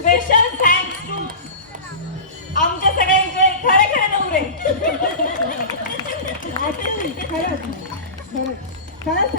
special thanks to आमच्या सगळ्यांचे खरे खरे नवरे. खरंच खरंच खरंच